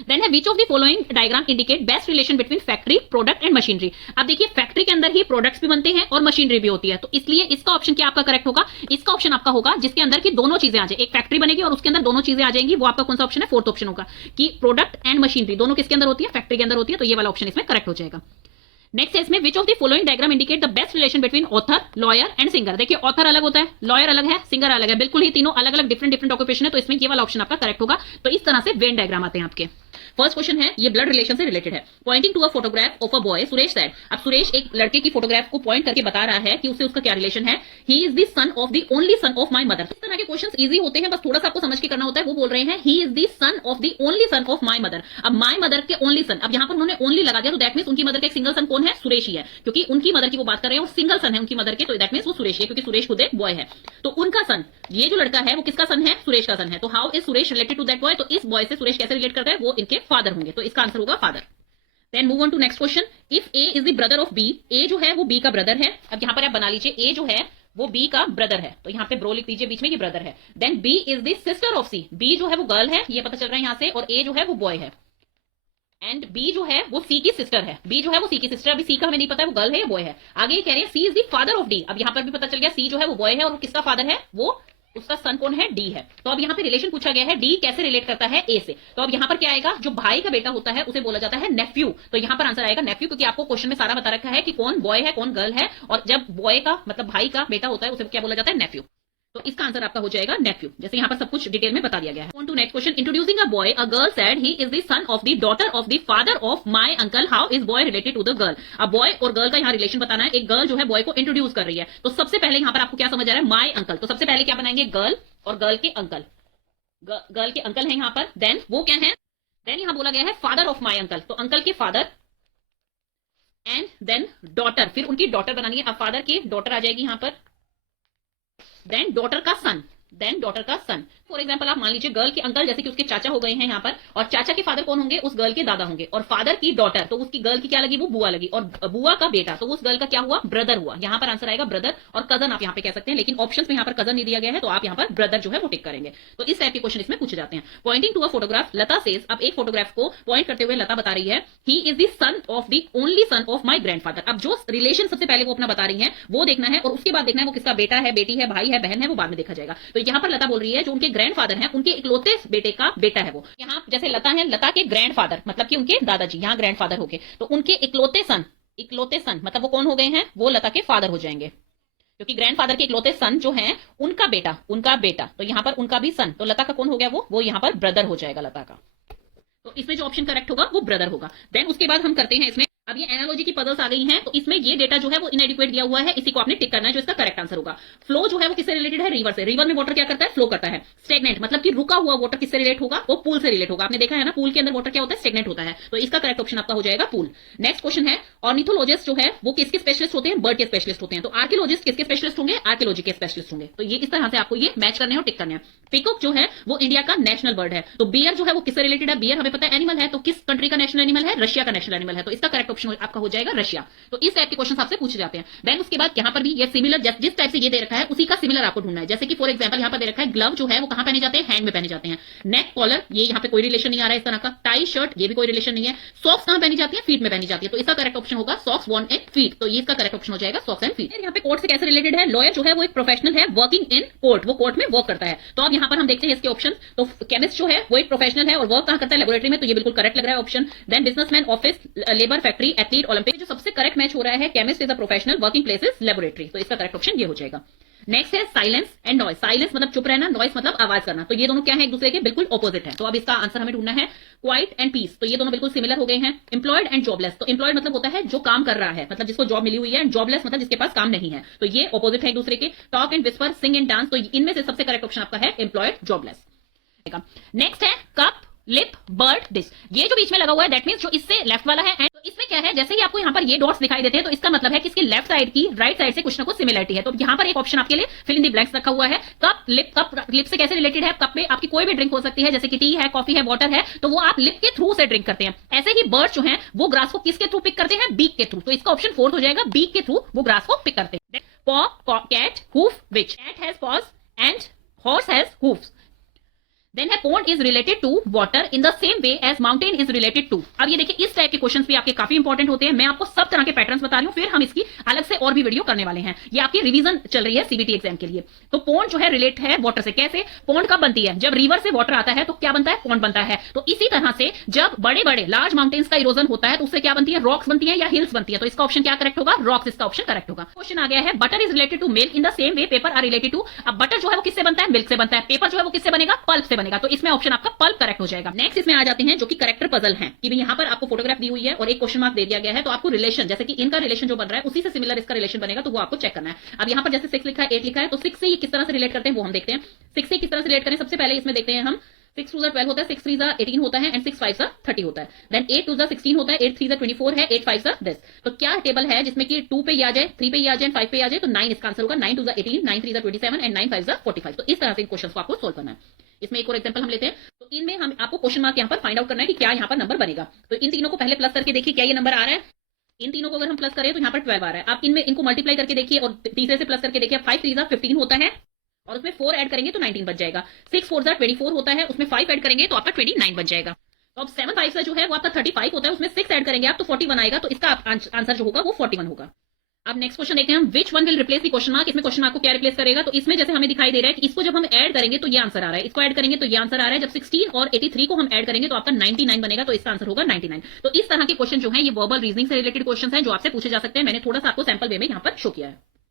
देन है which of the following diagram indicate best relation between factory product and machinery. अब देखिए फैक्ट्री के अंदर ही प्रोडक्ट्स भी बनते हैं और मशीनरी भी होती है, तो इसलिए इसका ऑप्शन क्या आपका करेक्ट होगा, इसका ऑप्शन आपका होगा जिसके अंदर की दोनों चीजें आ जाए, एक फैक्ट्री बनेगी और उसके अंदर दोनों चीजें आ जाएंगी, वो आपका कौन सा ऑप्शन है, फोर्थ ऑप्शन होगा कि प्रोडक्ट एंड मशीनरी दोनों किसके अंदर होती है, फैक्ट्री के अंदर होती है, तो ये वाला ऑप्शन इसमें करेक्ट हो जाएगा। नेक्स्ट है इसमें which of the following diagram indicate the best relation between author, lawyer and singer. देखिए ऑथर अलग होता है, लॉयर अलग है, सिंगर अलग है, बिल्कुल ही तीनों अलग अलग डिफरेंट ऑक्यूपेशन है, तो इसमें ये वाला ऑप्शन आपका करेक्ट होगा। तो इस तरह से वेन डायग्राम आते हैं आपके। फर्स्ट क्वेश्चन है, ये ब्लड रिलेशन से रिलेटेड है। Pointing to a photograph of a boy Suresh said. अब सुरेश एक लड़के की फोटोग्राफ को पॉइंट करके बता रहा है कि उससे उसका क्या रिलेशन है। ही is the son of the only son of my mother. इस तरह के क्वेश्चंस इजी होते हैं, बस थोड़ा सा आपको समझ के करना होता है। वो बोल रहे हैं ही is the son of the only son of my mother. अब माय मदर के ओनली सन, अब यहां पर उन्होंने ओनली लगा दिया, तो दैट मींस उनकी मदर के एक सिंगल सन कौन है, सुरेश ही है, क्योंकि उनकी मदर की वो बात कर रहे हैं और सिंगल सन है उनकी मदर के, तो दैट मींस वो सुरेश है, क्योंकि सुरेश खुद एक बॉय है। तो उनका सन, ये जो लड़का है वो किसका सन है, सुरेश का सन है। तो how is Suresh related to that boy, तो इस बॉय से सुरेश कैसे रिलेट करता है, वो इनके फादर होंगे, तो इसका आंसर होगा father. Then move on to next question. If A is the brother of B, A जो है वो बी का ब्रदर है। अब यहां पर आप बना लीजिए ए जो है वो बी का ब्रदर है, तो यहां पे ब्रो लिख दीजिए बीच में कि ब्रदर है। Then B is the sister of C, B जो है वो गर्ल है, ये पता चल रहा है यहां से, और ए जो है वो बॉय है। एंड बी जो है वो सी की सिस्टर है, बी जो है वो सी की सिस्टर, अभी सी का हमें नहीं पता है वो गर्ल है या बॉय है। आगे कह रहे हैं C is the father of D. अब यहां पर भी पता चल गया सी जो है वो बॉय है, और किसका फादर है, वो उसका सन कौन है, डी है। तो अब यहाँ पे रिलेशन पूछा गया है, डी कैसे रिलेट करता है ए से। तो अब यहाँ पर क्या आएगा, जो भाई का बेटा होता है उसे बोला जाता है नेफ्यू। तो यहाँ पर आंसर आएगा नेफ्यू, क्योंकि आपको क्वेश्चन में सारा बता रखा है कि कौन बॉय है कौन गर्ल है, और जब बॉय का मतलब भाई का बेटा होता है उसे क्या बोला जाता है, नेफ्यू। तो इसका आंसर आपका हो जाएगा नेफ्यू, जैसे यहाँ पर सब कुछ डिटेल में बता दिया गया है। On to next question. Introducing a boy, a girl said he is the son of the daughter of the father of my uncle, how is boy related to the girl. अब boy और girl का यहाँ relation बताना है। एक girl जो है boy को इंट्रोड्यूस कर रही है, तो सबसे पहले यहाँ पर आपको क्या समझ आ रहा है, माय अंकल। तो सबसे पहले क्या बनाएंगे, गर्ल और गर्ल के अंकल, गर्ल के अंकल है यहाँ पर। देन वो क्या है, देन यहाँ बोला गया है फादर ऑफ माय अंकल, तो अंकल के फादर, एंड देन डॉटर, फिर उनकी डॉटर बनानी है। अब फादर की डॉटर आ जाएगी यहाँ पर, देन डॉटर का सन, देन डॉटर का सन। फॉर एग्जाम्पल आप मान लीजिए गर्ल के अंकल जैसे कि उसके चाचा हो गए हैं यहाँ पर, और चाचा के फादर कौन होंगे, उस गर्ल के दादा होंगे, और फादर की डॉटर, तो उसकी गर्ल की क्या लगी, वो बुआ लगी, और बुआ का बेटा, तो उस गर्ल का क्या हुआ, ब्रदर हुआ। यहाँ पर आंसर आएगा ब्रदर, और कजन आप यहाँ पे कह सकते हैं, लेकिन ऑप्शंस में यहाँ पर कजन नहीं दिया गया है, तो आप यहाँ पर ब्रदर जो है वो टिक करेंगे। तो इस टाइप के क्वेश्चन इसमें पूछे जाते हैं। Pointing to a photograph, Lata says. अब एक फोटोग्राफ को पॉइंट करते हुए लता बता रही है, ही is the son of the only son of my grandfather. अब जो रिलेशन सबसे पहले वो अपना बता रही है वो देखना है, और उसके बाद देखना है वो किसका बेटा है, बेटी है, भाई है, बहन है, वो बाद में देखा जाएगा। तो यहाँ पर लता बोल रही है जो उनके ग्रैंडफादर है उनके इकलौते बेटे का बेटा है वो। यहाँ जैसे लता है, लता के ग्रैंडफादर मतलब कि उनके दादाजी, यहाँ ग्रैंडफादर हो गए, तो उनके इकलौते सन, इकलौते सन मतलब वो कौन हो गए हैं, वो लता के फादर हो जाएंगे, क्योंकि ग्रैंडफादर के इकलौते सन जो हैं उनका बेटा, उनका बेटा, तो यहाँ पर उनका भी सन, तो लता का कौन हो गया, वो यहाँ पर ब्रदर हो जाएगा लता का। तो इसमें जो ऑप्शन करेक्ट होगा वो ब्रदर होगा। देन उसके बाद हम करते हैं इसमें, अब ये एनालॉजी की पजल्स आ गई हैं, तो इसमें ये डेटा जो है वो इनएडिक्वेट दिया हुआ है, इसी को आपने टिक करना है, जो इसका करेक्ट आंसर होगा। फ्लो जो है वो किससे रिलेटेड है, रिवर से। रिवर में वाटर क्या करता है, फ्लो करता है। स्टेगनेंट मतलब कि रुका हुआ वाटर किससे रिलेट होगा, वो पूल से रिलेट होगा। आपने देखा है ना, पूल के अंदर वाटर क्या होता है, स्टेगनेंट होता है, तो इसका करेक्ट ऑप्शन आपका हो जाएगा पूल। नेक्स्ट क्वेश्चन है, ऑर्निथोलॉजिस्ट जो है वो किसके स्पेशलिस्ट होते हैं, बर्ड के स्पेशलिस्ट होते हैं। तो आर्कियोलॉजिस्ट किसके स्पेशलिस्ट होंगे, आर्कियोलॉजी के स्पेशलिस्ट होंगे। तो ये इस तरह से आपको ये मैच करने और टिक करने हैं। पिकॉक जो है वो इंडिया का नेशनल बर्ड है। तो बियर जो है वो किससे रिलेटेड है, बियर हमें पता है एनिमल है, तो किस कंट्री का नेशनल एनिमल है, रशिया का नेशनल एनिमल है, तो इसका करेक्ट ऑप्शन आपका हो जाएगा रशिया। तो इस टाइप के क्वेश्चन आपसे पूछे जाते हैं। देन उसके बाद यहाँ पर भी ये सिमिलर, जिस टाइप से ये दे रखा है उसी का सिमिलर आपको ढूंढना है। जैसे कि फॉर एग्जांपल यहाँ पर दे रखा है ग्लव जो है वो कहां पहने जाते हैं, हैंड में पहने जाते हैं। नेक कॉलर, ये यहाँ पे कोई रिलेशन नहीं आ रहा है इस तरह का। टाई शर्ट, ये भी कोई रिलेशन नहीं है। सॉक्स कहां पहनी जाती है, फीट में पहनी जाती है, तो इसका करेक्ट ऑप्शन होगा सॉक्स वॉर्न इन फीट, तो ये इसका करेक्ट ऑप्शन हो जाएगा सॉक्स एंड फीट। यहाँ पे कोर्ट से कैसे रिलेटेड है, लॉयर जो है वो एक प्रोफेशनल है वर्किंग इन कोर्ट, वो कोर्ट में वर्क करता है। तो अब यहाँ पर हम देखते हैं इसके ऑप्शन। तो केमिस्ट जो है वो एक प्रोफेशनल है और वर्क कहां करता है, लेबोरेटरी में, तो ये बिल्कुल करेक्ट लग रहा है option. Then businessman, office, labour, factory, athlete, Olympic, जो सबसे करेक्ट मैच हो रहा है, chemist is a professional working place is laboratory, तो इसका करेक्ट ऑप्शन ये हो जाएगा। नेक्स्ट है साइलेंस एंड नॉइस। साइलेंस मतलब चुप रहना, नॉइस मतलब आवाज करना, तो ये दोनों क्या है, एक दूसरे के बिल्कुल ऑपोजिट है। तो अब इसका आंसर हमें ढूंढना है। क्वाइट एंड पीस, तो ये दोनों बिल्कुल सिमिलर हो गए हैं। एम्प्लॉयड एंड जॉबलेस, तो एम्प्लॉयड मतलब होता है जो काम कर रहा है, मतलब जिसको जॉब मिली हुई है, एंड जॉबलेस मतलब जिसके पास काम नहीं है, तो ये ऑपोजिट है एक दूसरे के। Talk and whisper, sing and dance, तो इनमें से सबसे करेक्ट ऑप्शन आपका है एम्प्लॉयड, जॉबलेस। नेक्स्ट है कप, लिप, बर्ड, डिश, ये जो बीच में लगा हुआ है दैट मींस जो इससे लेफ्ट वाला है। एंड तो इसमें क्या है, जैसे ही आपको यहाँ पर ये डॉट्स दिखाई देते हैं तो इसका मतलब है कि इसके लेफ्ट साइड की राइट साइड से कुछ ना कुछ सिमिलरिटी है। तो यहाँ पर एक ऑप्शन आपके लिए फिल इन द ब्लैंक्स रखा हुआ है। कप, लिप, कप लिप से कैसे रिलेटेड है, कप में आपकी कोई भी ड्रिंक हो सकती है, जैसे कि टी है, कॉफी है, वाटर है, तो वो आप लिप के थ्रू से ड्रिंक करते हैं। ऐसे ही बर्ड जो है वो ग्रास को किसके थ्रू पिक करते हैं, बीक के थ्रू, तो इसका ऑप्शन फोर्थ हो जाएगा, बीक के थ्रू वो ग्रास को पिक करते हैं। Paw, cat, hoof, which, cat has paws and horse has hoofs. Then है pond is related to water in the same way as mountain is related to. अब ये देखिए इस टाइप के क्वेश्चंस भी आपके काफी इंपॉर्टेंट होते हैं। मैं आपको सब तरह के पैटर्न्स बता रही हूं, फिर हम इसकी अलग से और भी वीडियो करने वाले हैं। ये आपकी रिवीजन चल रही है सीबीटी एग्जाम के लिए। तो पोंड जो है रिलेट है वाटर से। कैसे? पोंड कब बनती है? जब रिवर से वाटर आता है तो क्या बनता है? पोंड बनता है। तो इसी तरह से जब बड़े बड़े लार्ज माउंटेन्स का इरोजन होता है तो उससे क्या बनती है? रॉक्स बनती है या हिल्स बनती है। तो इसका ऑप्शन क्या करेक्ट होगा? रॉक्स इसका ऑप्शन करेक्ट होगा। क्वेश्चन आ गया है butter is related to milk in the same way paper are related to. अब बटर जो है वो किससे बनता है? मिल्क से बनता है। पेपर जो है वो किससे बनेगा? पल्प से बनेगा। तो इसमें ऑप्शन आपका पल्प करेक्ट हो जाएगा। नेक्स्ट इसमें आ जाते हैं जो कि करेक्टर पजल है कि भाई यहां पर आपको फोटोग्राफ दी हुई है और एक क्वेश्चन मार्क दे दिया गया है, तो आपको रिलेशन जैसे कि इनका रिलेशन जो बन रहा है उसी से सिमिलर इसका रिलेशन बनेगा, तो वो आपको चेक करना है। अब यहां पर जैसे 6 लिखा है, 8 लिखा है, तो 6 से ये किस तरह से रिलेट करते हैं वो हम देखते हैं। 6 से किस तरह से रिलेट करें? सबसे पहले इसमें देखते हैं हम 6 2 12 होता है, 6 3 18 होता है एंड 6 5 30 होता है। देन 8 2 16 होता है, 8 3 24 है, 8 5 10। तो क्या टेबल है जिसमें कि 2 पे ही आ जाए, 3 पे ही आ जाए, 5 पे आ जाए, तो 9 इसका आंसर होगा। 9 2 18, 9 3 27 एंड 9 5 45। तो इस तरह से इन क्वेश्चंस को आपको सोल्व करना है। इसमें एक और एग्जांपल हम लेते हैं। तो इनमें हम आपको क्वेश्चन मार्क यहाँ पर फाइंड आउट करना है कि क्या यहाँ पर नंबर बनेगा। तो इन तीनों को पहले प्लस करके देखिए क्या ये नंबर आ रहा है। इन तीनों को अगर हम प्लस करें तो यहाँ पर 12 आ रहा है। आप इनमें इनको मल्टीप्लाई करके देखिए और तीसरे से प्लस करके देखिए। 5 3 15 होता है और उसमें 4 ऐड करेंगे तो 19 बच जाएगा। 6 4 24 होता है, उसमें 5 ऐड करेंगे तो आपका 29 बच जाएगा। तो अब 7 5 जो है वो आपका 35 होता है, उसमें 6 ऐड करेंगे आप तो 41 आएगा। तो इसका आंसर जो होगा वो 41 होगा। अब नेक्स्ट क्वेश्चन देखते हैं हम, which one will replace the question mark. इसमें क्वेश्चन मार्क को क्या रिप्लेस करेगा? तो इसमें जैसे हमें दिखाई दे रहा है कि इसको जब हम ऐड करेंगे तो ये आंसर आ रहा है, इसको ऐड करेंगे तो ये आंसर आ रहा है। जब 16 और 83 को हम ऐड करेंगे तो आपका 99 बनेगा, तो इसका आंसर होगा 99। तो इस तरह के क्वेश्चन जो है ये वर्बल रीजनिंग से रिलेटेड क्वेश्चन है जो आपसे पूछे जा सकते हैं। मैंने थोड़ा सा आपको सैंपल वे में यहाँ पर शो किया है।